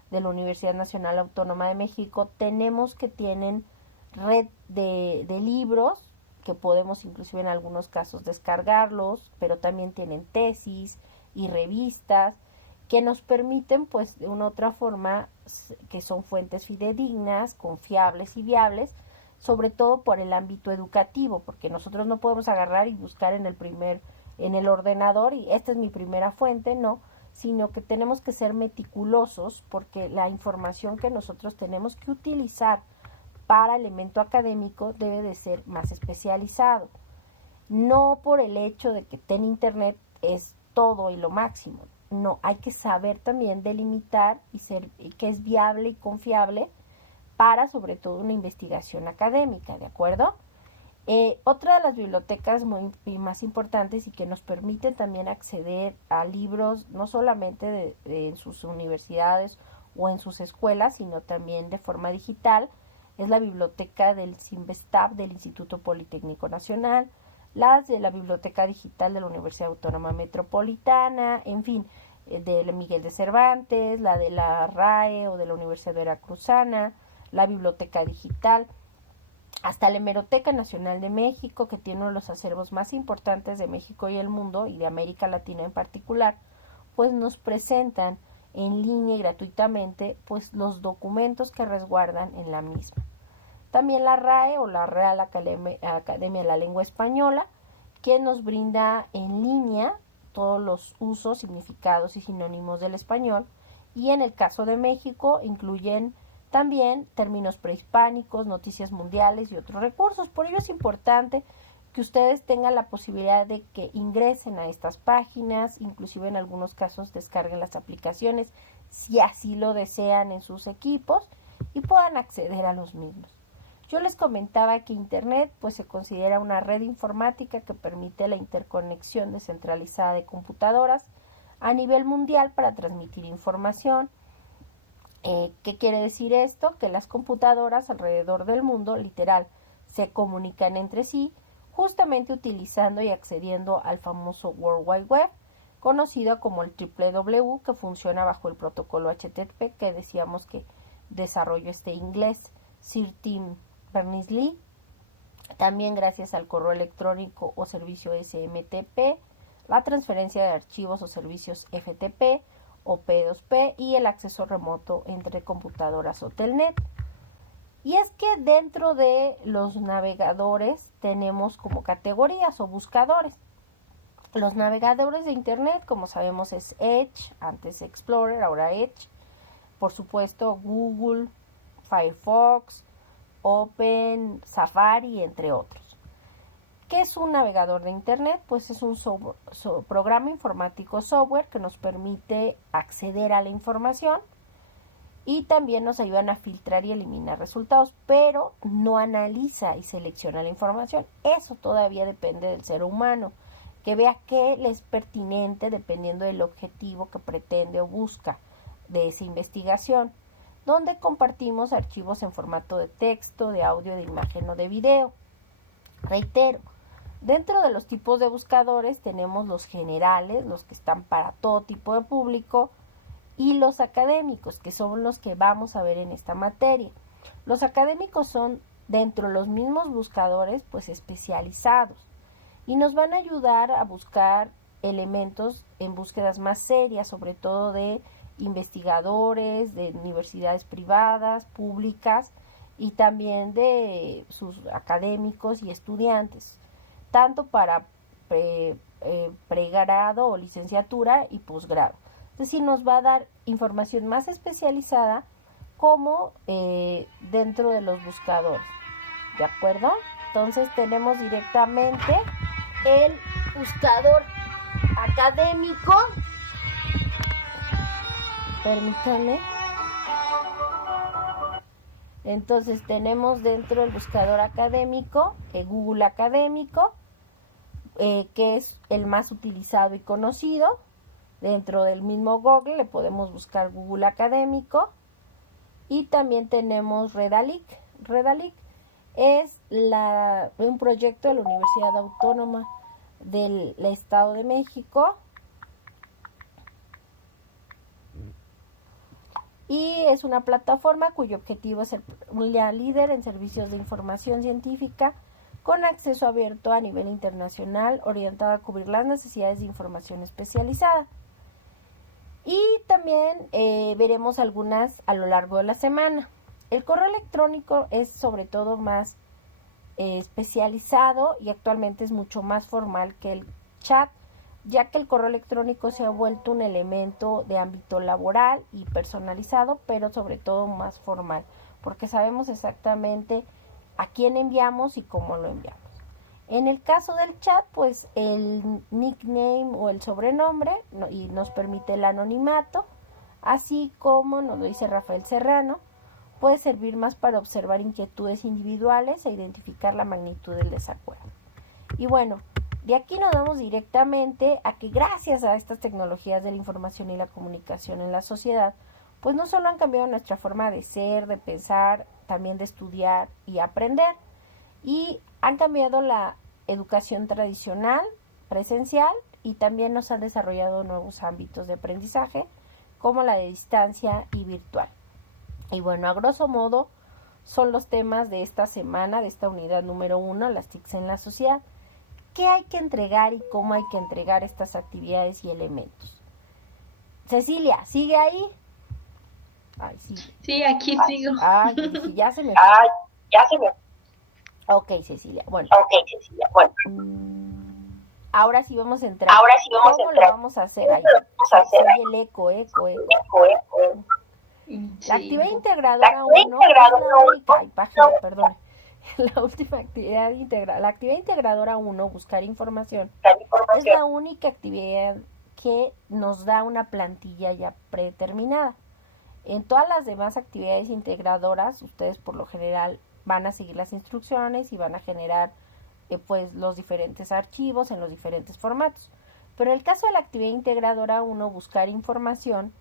de la Universidad Nacional Autónoma de México, tienen red de libros, que podemos inclusive en algunos casos descargarlos, pero también tienen tesis y revistas, que nos permiten, pues, de una u otra forma, que son fuentes fidedignas, confiables y viables, sobre todo por el ámbito educativo, porque nosotros no podemos agarrar y buscar en el ordenador y esta es mi primera fuente, no, sino que tenemos que ser meticulosos porque la información que nosotros tenemos que utilizar para elemento académico debe de ser más especializado. No por el hecho de que esté en internet es todo y lo máximo. No, hay que saber también delimitar y que es viable y confiable para sobre todo una investigación académica, ¿de acuerdo? Otra de las bibliotecas más importantes y que nos permite también acceder a libros no solamente en sus universidades o en sus escuelas, sino también de forma digital, es la biblioteca del CINVESTAB del Instituto Politécnico Nacional, las de la Biblioteca Digital de la Universidad Autónoma Metropolitana, en fin, de Miguel de Cervantes, la de la RAE o de la Universidad Veracruzana, la Biblioteca Digital, hasta la Hemeroteca Nacional de México, que tiene uno de los acervos más importantes de México y el mundo, y de América Latina en particular, pues nos presentan en línea y gratuitamente pues los documentos que resguardan en la misma. También la RAE o la Real Academia de la Lengua Española, que nos brinda en línea todos los usos, significados y sinónimos del español, y en el caso de México incluyen también términos prehispánicos, noticias mundiales y otros recursos. Por ello es importante que ustedes tengan la posibilidad de que ingresen a estas páginas, inclusive en algunos casos descarguen las aplicaciones si así lo desean en sus equipos y puedan acceder a los mismos. Yo les comentaba que Internet pues se considera una red informática que permite la interconexión descentralizada de computadoras a nivel mundial para transmitir información. ¿Qué quiere decir esto? Que las computadoras alrededor del mundo, literal, se comunican entre sí, justamente utilizando y accediendo al famoso World Wide Web, conocido como el www, que funciona bajo el protocolo HTTP, que decíamos que desarrolló este inglés Sir Tim Berners-Lee, también gracias al correo electrónico o servicio SMTP, la transferencia de archivos o servicios FTP o P2P y el acceso remoto entre computadoras o telnet. Y es que dentro de los navegadores tenemos como categorías o buscadores. Los navegadores de Internet, como sabemos, es Edge, antes Explorer, ahora Edge. Por supuesto, Google, Firefox, Open, Safari, entre otros. ¿Qué es un navegador de Internet? Pues es un programa informático software que nos permite acceder a la información y también nos ayudan a filtrar y eliminar resultados, pero no analiza y selecciona la información. Eso todavía depende del ser humano, que vea qué le es pertinente dependiendo del objetivo que pretende o busca de esa investigación, donde compartimos archivos en formato de texto, de audio, de imagen o de video. Reitero, dentro de los tipos de buscadores tenemos los generales, los que están para todo tipo de público, y los académicos, que son los que vamos a ver en esta materia. Los académicos son dentro de los mismos buscadores, pues especializados, y nos van a ayudar a buscar elementos en búsquedas más serias, sobre todo de investigadores, de universidades privadas, públicas, y también de sus académicos y estudiantes, tanto para pregrado o licenciatura y posgrado. Es decir, nos va a dar información más especializada como dentro de los buscadores. ¿De acuerdo? Entonces tenemos directamente el buscador académico. Permítanme. Entonces tenemos dentro del buscador académico Google Académico, que es el más utilizado y conocido. Dentro del mismo Google le podemos buscar Google Académico, y también tenemos Redalyc. Redalyc es un proyecto de la Universidad Autónoma del Estado de México, y es una plataforma cuyo objetivo es ser una líder en servicios de información científica con acceso abierto a nivel internacional, orientada a cubrir las necesidades de información especializada. Y también veremos algunas a lo largo de la semana. El correo electrónico es sobre todo más especializado y actualmente es mucho más formal que el chat, ya que el correo electrónico se ha vuelto un elemento de ámbito laboral y personalizado, pero sobre todo más formal, porque sabemos exactamente a quién enviamos y cómo lo enviamos. En el caso del chat, pues el nickname o el sobrenombre y nos permite el anonimato, así como nos lo dice Rafael Serrano, puede servir más para observar inquietudes individuales e identificar la magnitud del desacuerdo. Y bueno, de aquí nos vamos directamente a que gracias a estas tecnologías de la información y la comunicación en la sociedad, pues no solo han cambiado nuestra forma de ser, de pensar, también de estudiar y aprender, y han cambiado la educación tradicional, presencial, y también nos han desarrollado nuevos ámbitos de aprendizaje, como la de distancia y virtual. Y bueno, a grosso modo, son los temas de esta semana, de esta unidad número 1, las TICs en la sociedad. ¿Qué hay que entregar y cómo hay que entregar estas actividades y elementos? Cecilia, ¿sigue ahí? Ay, sí. Sí, aquí sigo. Ay, sí, ya se me fue. Ok, Cecilia. Bueno. Ahora sí vamos a entrar. ¿Cómo lo vamos a hacer ahí? Soy el eco. Sí. La actividad integradora 1 es la única. Ay, página, perdón. La actividad integradora 1, buscar información, es la única actividad que nos da una plantilla ya predeterminada. En todas las demás actividades integradoras, ustedes por lo general van a seguir las instrucciones y van a generar pues los diferentes archivos en los diferentes formatos. Pero en el caso de la actividad integradora 1, buscar información,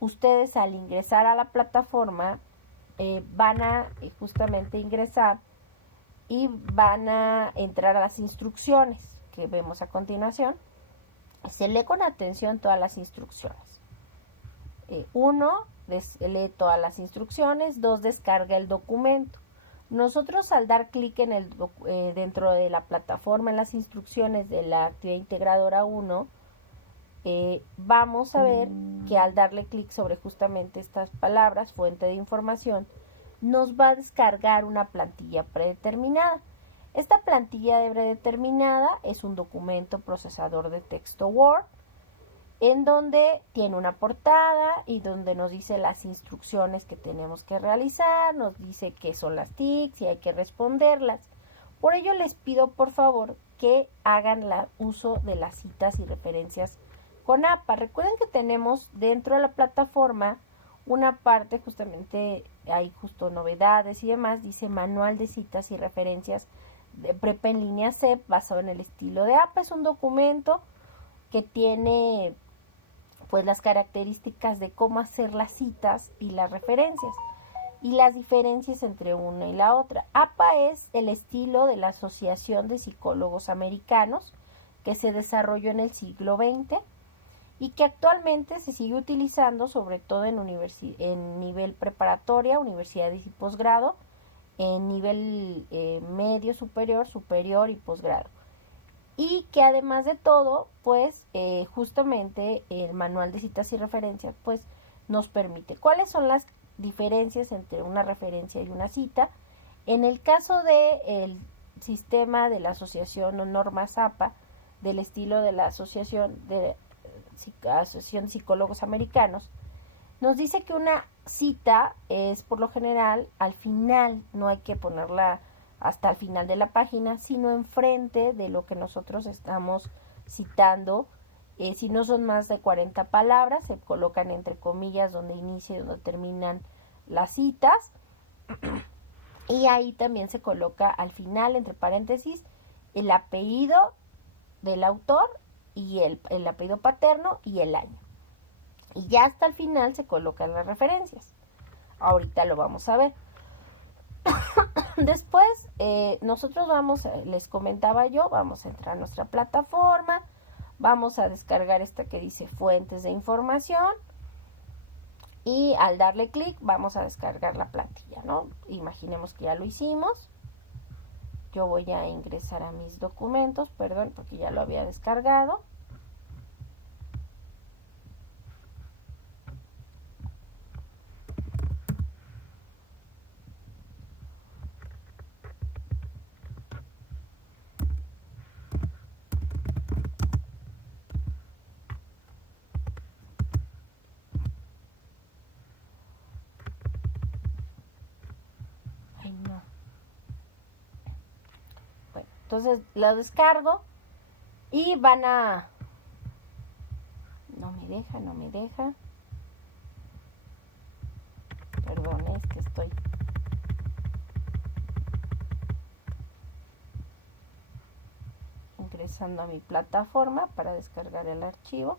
ustedes al ingresar a la plataforma van a justamente ingresar y van a entrar a las instrucciones que vemos a continuación. Se lee con atención todas las instrucciones. 1, lee todas las instrucciones. 2, descarga el documento. Nosotros al dar clic en dentro de la plataforma en las instrucciones de la actividad integradora 1, vamos a ver que al darle clic sobre justamente estas palabras, fuente de información, nos va a descargar una plantilla predeterminada. Esta plantilla predeterminada es un documento procesador de texto Word, en donde tiene una portada y donde nos dice las instrucciones que tenemos que realizar, nos dice qué son las TICs y hay que responderlas. Por ello les pido por favor que hagan uso de las citas y referencias con APA. Recuerden que tenemos dentro de la plataforma una parte justamente hay justo novedades y demás, dice manual de citas y referencias de prepa en línea CEP basado en el estilo de APA. Es un documento que tiene pues las características de cómo hacer las citas y las referencias y las diferencias entre una y la otra. APA es el estilo de la Asociación de Psicólogos Americanos que se desarrolló en el siglo XX y que actualmente se sigue utilizando sobre todo en nivel preparatoria, universidades y posgrado, en nivel medio, superior y posgrado. Y que además de todo, pues justamente el manual de citas y referencias pues nos permite. ¿Cuáles son las diferencias entre una referencia y una cita? En el caso del sistema de la asociación o normas APA, del estilo de la Asociación de Psicólogos Americanos, nos dice que una cita es por lo general al final, no hay que ponerla hasta el final de la página, sino enfrente de lo que nosotros estamos citando. Si no son más de 40 palabras, se colocan entre comillas donde inicia y donde terminan las citas. Y ahí también se coloca al final, entre paréntesis, el apellido del autor y el apellido paterno y el año. Y ya hasta el final se colocan las referencias. Ahorita lo vamos a ver. Después, nosotros les comentaba yo, vamos a entrar a nuestra plataforma, vamos a descargar esta que dice fuentes de información y al darle clic vamos a descargar la plantilla, ¿no? Imaginemos que ya lo hicimos. Yo voy a ingresar a mis documentos, perdón, porque ya lo había descargado. Ay, no. Bueno, entonces lo descargo y van a... No me deja. Perdón, es que estoy... ingresando a mi plataforma para descargar el archivo.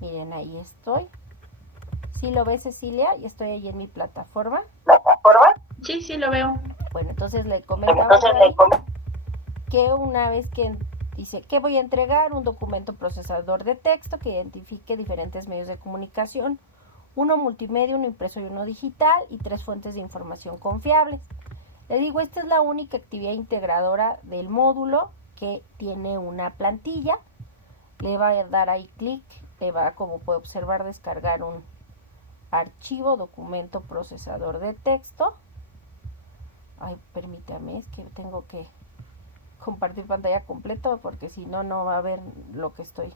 Miren, ahí estoy. ¿Sí lo ves, Cecilia? Y estoy ahí en mi plataforma. Sí, sí, lo veo. Bueno, entonces le comentaba que una vez que dice que voy a entregar un documento procesador de texto que identifique diferentes medios de comunicación, uno multimedia, uno impreso y uno digital, y 3 fuentes de información confiables. Le digo, esta es la única actividad integradora del módulo que tiene una plantilla. Le va a dar ahí clic, le va, como puede observar, descargar un archivo, documento procesador de texto. Ay, permítame, es que tengo que compartir pantalla completa porque si no, no va a ver lo que estoy.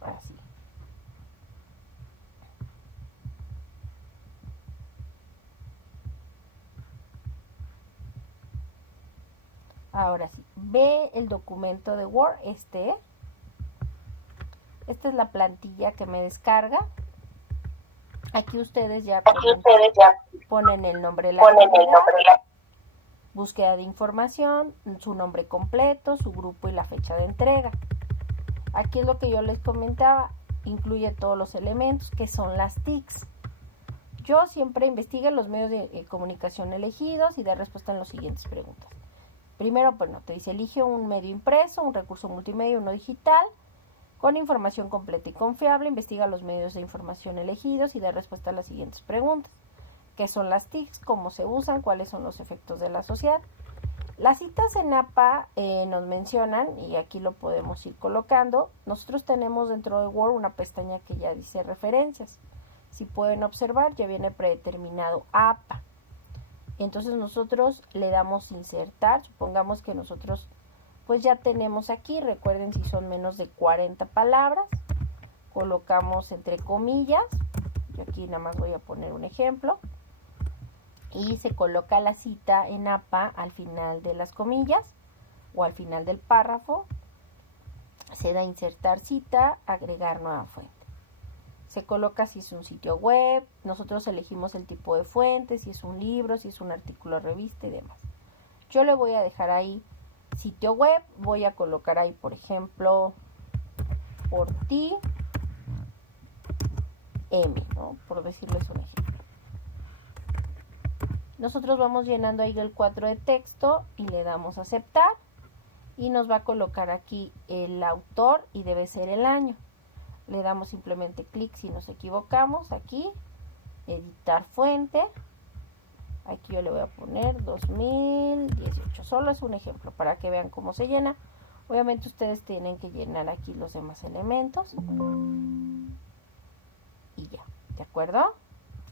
Así. Ahora sí, ve el documento de Word, esta es la plantilla que me descarga. Aquí ustedes ya ponen el nombre de la actividad, búsqueda de información, su nombre completo, su grupo y la fecha de entrega. Aquí es lo que yo les comentaba, incluye todos los elementos que son las TICs. Yo siempre investigo los medios de comunicación elegidos y de respuesta en las siguientes preguntas. Primero, bueno, te dice, elige un medio impreso, un recurso multimedia, uno digital, con información completa y confiable. Investiga los medios de información elegidos y da respuesta a las siguientes preguntas. ¿Qué son las TICs? ¿Cómo se usan? ¿Cuáles son los efectos de la sociedad? Las citas en APA nos mencionan, y aquí lo podemos ir colocando. Nosotros tenemos dentro de Word una pestaña que ya dice referencias. Si pueden observar, ya viene predeterminado APA. Entonces nosotros le damos insertar. Supongamos que nosotros pues ya tenemos aquí, recuerden, si son menos de 40 palabras, colocamos entre comillas Yo aquí nada más voy a poner un ejemplo. Y se coloca la cita en APA al final de las comillas o al final del párrafo. Se da insertar cita, agregar nueva fuente. Se coloca si es un sitio web, nosotros elegimos el tipo de fuente, si es un libro, si es un artículo de revista y demás. Yo le voy a dejar ahí sitio web, voy a colocar ahí, por ejemplo, por ti M, ¿no? Por decirles un ejemplo. Nosotros vamos llenando ahí el cuadro de texto y le damos a aceptar y nos va a colocar aquí el autor y debe ser el año. Le damos simplemente clic si nos equivocamos, aquí, editar fuente. Aquí yo le voy a poner 2018, solo es un ejemplo para que vean cómo se llena. Obviamente ustedes tienen que llenar aquí los demás elementos. Y ya, ¿de acuerdo?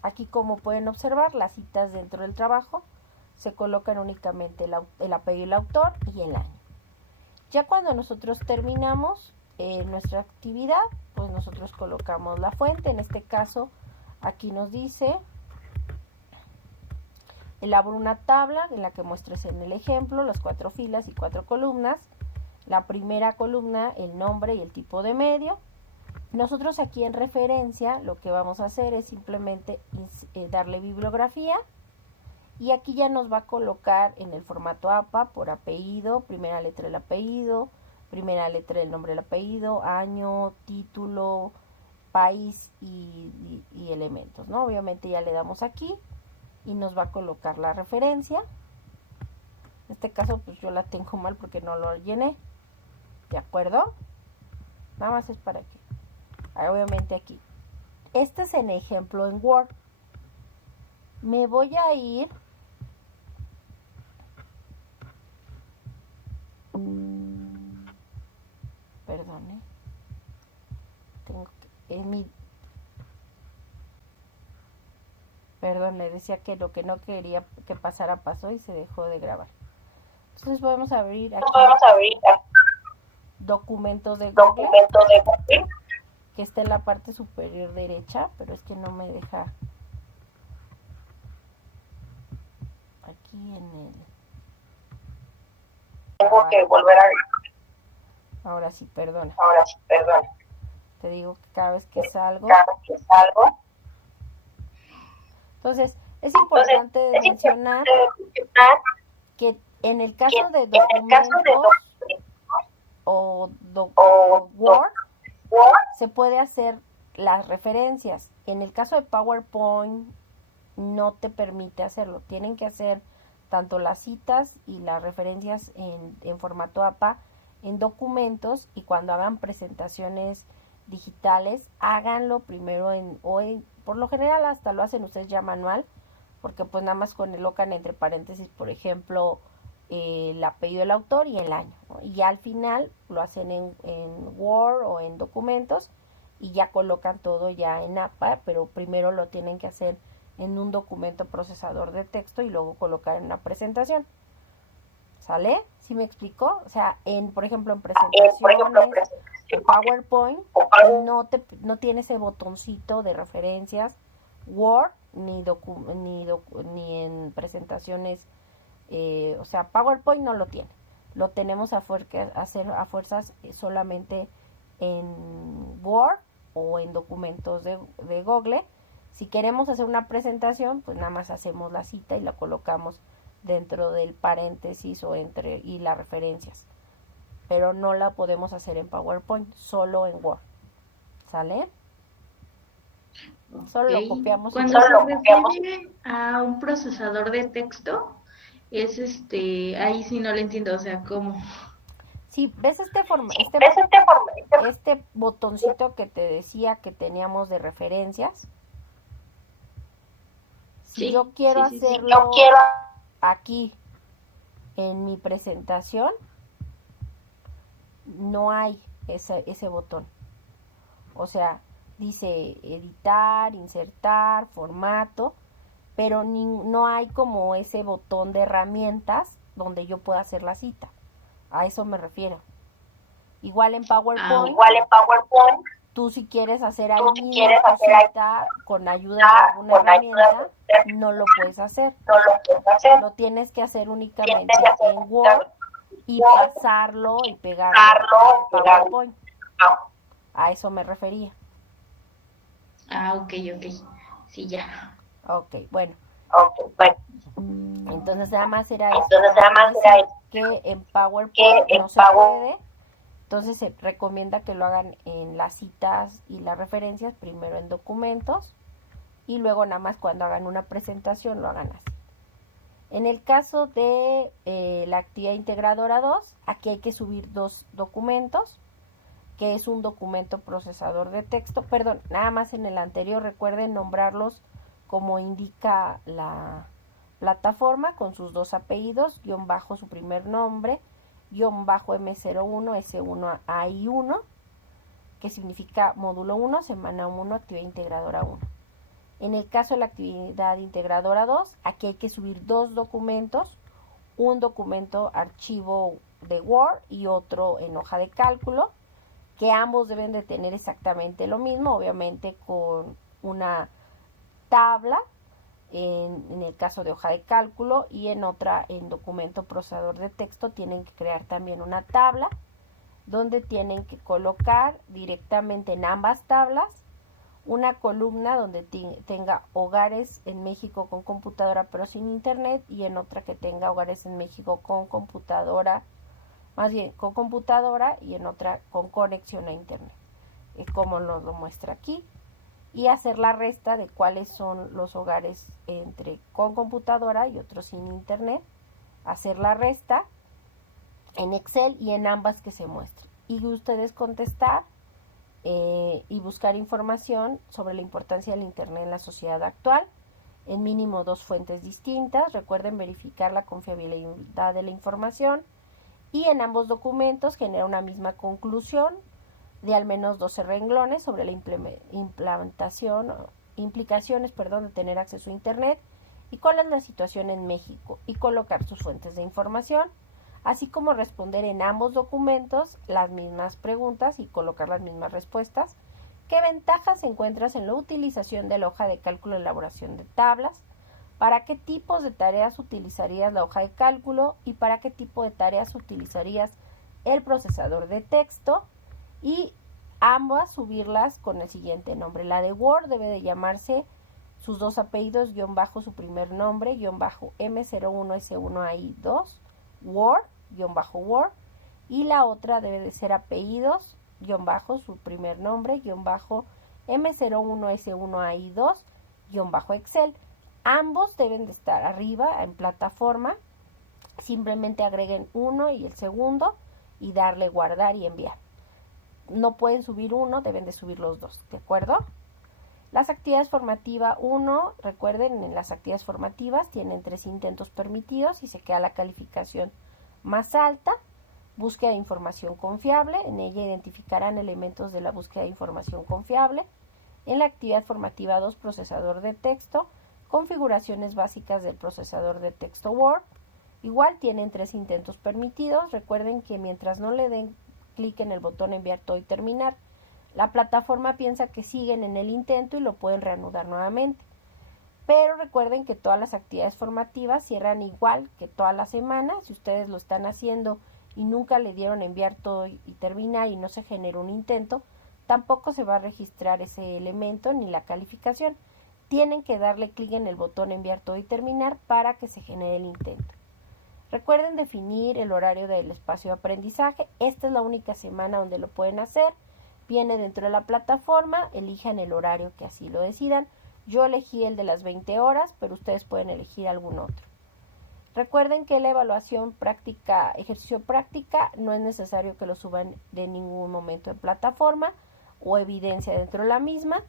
Aquí, como pueden observar, las citas dentro del trabajo se colocan únicamente el apellido del autor y el año. Ya cuando nosotros terminamos nuestra actividad, pues nosotros colocamos la fuente. En este caso, aquí nos dice, elabora una tabla en la que muestres en el ejemplo las 4 filas y 4 columnas. La primera columna, el nombre y el tipo de medio. Nosotros aquí en referencia lo que vamos a hacer es simplemente darle bibliografía y aquí ya nos va a colocar en el formato APA por apellido, primera letra del apellido, primera letra del nombre del apellido, año, título, país y elementos, ¿no? Obviamente ya le damos aquí y nos va a colocar la referencia. En este caso pues yo la tengo mal porque no lo llené, ¿de acuerdo? Nada más es para que obviamente aquí. Este es en ejemplo en Word. Me voy a ir perdone. Tengo que perdón, le decía que lo que no quería que pasara pasó y se dejó de grabar. Entonces podemos abrir aquí documentos de Google, que está en la parte superior derecha, pero es que no me deja aquí en el... Tengo que volver a abrir. Ahora sí, perdona. Te digo que cada vez que salgo. Entonces, es importante mencionar que en el caso de documentos o Word, se puede hacer las referencias. En el caso de PowerPoint no te permite hacerlo. Tienen que hacer tanto las citas y las referencias en formato APA en documentos, y cuando hagan presentaciones digitales, háganlo primero por lo general hasta lo hacen ustedes ya manual, porque pues nada más colocan entre paréntesis, por ejemplo, el apellido del autor y el año, ¿no? Y ya al final lo hacen en Word o en documentos y ya colocan todo ya en APA, pero primero lo tienen que hacer en un documento procesador de texto y luego colocar en una presentación. ¿Sale? ¿Sí me explico? O sea, por ejemplo, en presentaciones, en PowerPoint, no tiene ese botoncito de referencias Word ni en presentaciones. O sea, PowerPoint no lo tiene. Lo tenemos hacer a fuerzas solamente en Word o en documentos de Google. Si queremos hacer una presentación, pues nada más hacemos la cita y la colocamos dentro del paréntesis y las referencias. Pero no la podemos hacer en PowerPoint, solo en Word. ¿Sale? Solo lo copiamos. Cuando se refiere a un procesador de texto, es ahí sí no lo entiendo, o sea, ¿cómo? Sí, ¿ves este botoncito que te decía que teníamos de referencias? Si yo quiero hacerlo aquí en mi presentación, no hay ese botón. O sea, dice editar, insertar, formato, pero no hay como ese botón de herramientas donde yo pueda hacer la cita. A eso me refiero. Igual en PowerPoint. Tú si quieres hacer ahí mismo tu cita con ayuda de alguna herramienta, no lo puedes hacer. Lo tienes que hacer únicamente en Word y pasarlo y pegarlo en PowerPoint. A eso me refería. Ok. Sí, ya. Ok, bueno. Entonces nada más era eso. Que en PowerPoint no se puede. Entonces se recomienda que lo hagan en las citas y las referencias, primero en documentos y luego nada más cuando hagan una presentación lo hagan así. En el caso de la actividad integradora 2, aquí hay que subir dos documentos, que es un documento procesador de texto. Perdón, nada más en el anterior recuerden nombrarlos como indica la plataforma con sus dos apellidos, guión bajo su primer nombre, guión bajo M01, S1, AI1, que significa módulo 1, semana 1, actividad integradora 1. En el caso de la actividad integradora 2, aquí hay que subir dos documentos, un documento archivo de Word y otro en hoja de cálculo, que ambos deben de tener exactamente lo mismo, obviamente con una tabla en el caso de hoja de cálculo, y en otra, en documento procesador de texto, tienen que crear también una tabla donde tienen que colocar directamente en ambas tablas una columna donde tenga hogares en México con computadora pero sin internet, y en otra que tenga hogares en México con computadora, más bien con computadora, y en otra con conexión a internet, como nos lo muestra aquí, y hacer la resta de cuáles son los hogares entre con computadora y otros sin internet, hacer la resta en Excel y en ambas que se muestren, y ustedes contestar y buscar información sobre la importancia del internet en la sociedad actual en mínimo dos fuentes distintas. Recuerden verificar la confiabilidad de la información, y en ambos documentos genera una misma conclusión de al menos 12 renglones sobre la implicaciones de tener acceso a internet y cuál es la situación en México, y colocar sus fuentes de información, así como responder en ambos documentos las mismas preguntas y colocar las mismas respuestas. ¿Qué ventajas encuentras en la utilización de la hoja de cálculo en elaboración de tablas? ¿Para qué tipos de tareas utilizarías la hoja de cálculo? ¿Y para qué tipo de tareas utilizarías el procesador de texto? Y ambas subirlas con el siguiente nombre. La de Word debe de llamarse sus dos apellidos, guión bajo su primer nombre, guión bajo M01S1AI2, Word, guión bajo Word. Y la otra debe de ser apellidos, guión bajo su primer nombre, guión bajo M01S1AI2, guión bajo Excel. Ambos deben de estar arriba en plataforma. Simplemente agreguen uno y el segundo y darle guardar y enviar. No pueden subir uno, deben de subir los dos, ¿de acuerdo? Las actividades formativas 1, recuerden, en las actividades formativas tienen 3 intentos permitidos y se queda la calificación más alta. Búsqueda de información confiable, en ella identificarán elementos de la búsqueda de información confiable. En la actividad formativa 2, procesador de texto, configuraciones básicas del procesador de texto Word. Igual tienen 3 intentos permitidos. Recuerden que mientras no le den clic en el botón enviar todo y terminar, la plataforma piensa que siguen en el intento y lo pueden reanudar nuevamente. Pero recuerden que todas las actividades formativas cierran igual que toda la semana. Si ustedes lo están haciendo y nunca le dieron enviar todo y terminar y no se generó un intento, tampoco se va a registrar ese elemento ni la calificación. Tienen que darle clic en el botón enviar todo y terminar para que se genere el intento. Recuerden definir el horario del espacio de aprendizaje. Esta es la única semana donde lo pueden hacer. Viene dentro de la plataforma, elijan el horario que así lo decidan. Yo elegí el de las 20 horas, pero ustedes pueden elegir algún otro. Recuerden que la evaluación práctica, ejercicio práctica, no es necesario que lo suban de ningún momento en plataforma o evidencia dentro de la misma.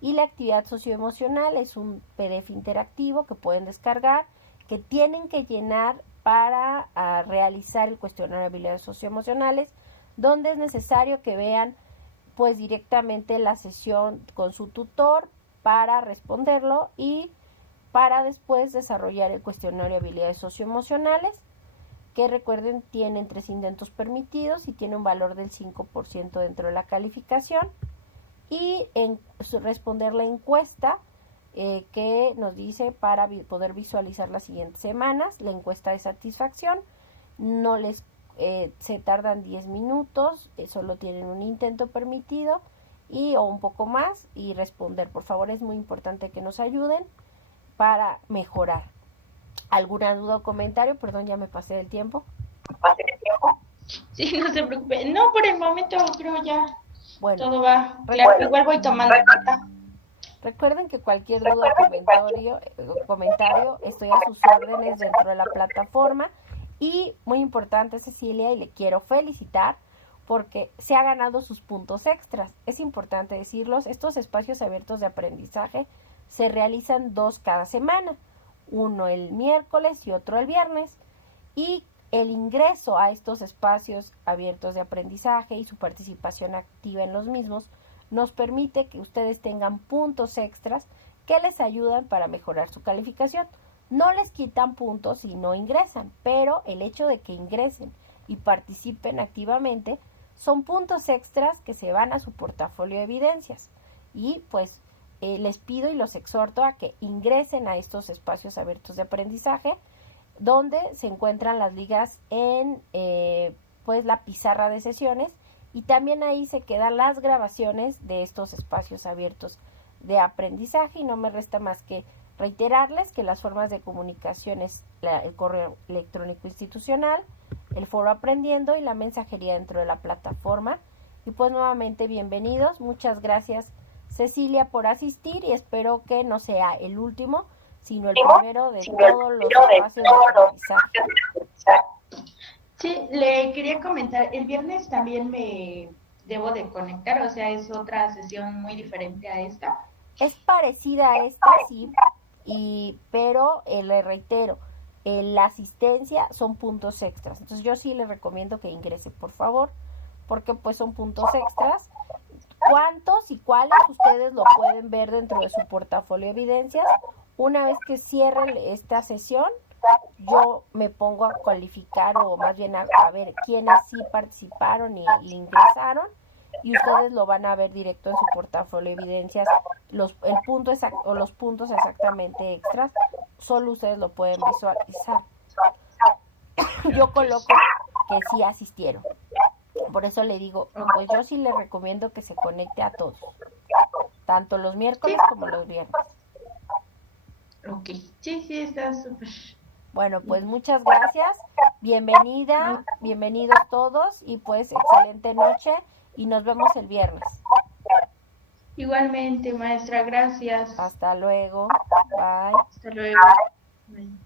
Y la actividad socioemocional es un PDF interactivo que pueden descargar, que tienen que llenar para realizar el cuestionario de habilidades socioemocionales, donde es necesario que vean pues directamente la sesión con su tutor para responderlo y para después desarrollar el cuestionario de habilidades socioemocionales, que recuerden tienen 3 intentos permitidos y tiene un valor del 5% dentro de la calificación. y responder la encuesta que nos dice para poder visualizar las siguientes semanas, la encuesta de satisfacción. No les se tardan 10 minutos, solo tienen un intento permitido o un poco más, y responder. Por favor, es muy importante que nos ayuden para mejorar. ¿Alguna duda o comentario? Perdón, ya me pasé del tiempo. Sí, no se preocupe. No, por el momento creo ya todo va claro. Igual voy tomando nota. Recuerden que cualquier duda o comentario, estoy a sus órdenes dentro de la plataforma. Y muy importante, Cecilia, y le quiero felicitar porque se ha ganado sus puntos extras. Es importante decirlos, estos espacios abiertos de aprendizaje se realizan 2 cada semana, uno el miércoles y otro el viernes. Y el ingreso a estos espacios abiertos de aprendizaje y su participación activa en los mismos nos permite que ustedes tengan puntos extras que les ayudan para mejorar su calificación. No les quitan puntos si no ingresan, pero el hecho de que ingresen y participen activamente son puntos extras que se van a su portafolio de evidencias. Y pues les pido y los exhorto a que ingresen a estos espacios abiertos de aprendizaje, donde se encuentran las ligas en pues la pizarra de sesiones, y también ahí se quedan las grabaciones de estos espacios abiertos de aprendizaje. Y no me resta más que reiterarles que las formas de comunicación es el correo electrónico institucional, el foro aprendiendo y la mensajería dentro de la plataforma. Y pues nuevamente bienvenidos. Muchas gracias, Cecilia, por asistir, y espero que no sea el último, sino el primero de todos los espacios de aprendizaje. Sí, le quería comentar, el viernes también me debo de conectar, o sea, es otra sesión muy diferente a esta. Es parecida a esta, sí, pero le reitero, la asistencia son puntos extras. Entonces yo sí les recomiendo que ingrese, por favor, porque pues son puntos extras. ¿Cuántos y cuáles? Ustedes lo pueden ver dentro de su portafolio de evidencias. Una vez que cierren esta sesión, yo me pongo a cualificar, o más bien a ver quiénes sí participaron y ingresaron, y ustedes lo van a ver directo en su portafolio de evidencias. Los puntos exactamente extras, solo ustedes lo pueden visualizar. Yo coloco que sí asistieron. Por eso le digo, pues yo sí le recomiendo que se conecte a todos, tanto los miércoles como los viernes. Ok, sí, está súper. Bueno, pues muchas gracias, bienvenidos todos, y pues excelente noche, y nos vemos el viernes. Igualmente, maestra, gracias. Hasta luego, bye. Hasta luego. Bye.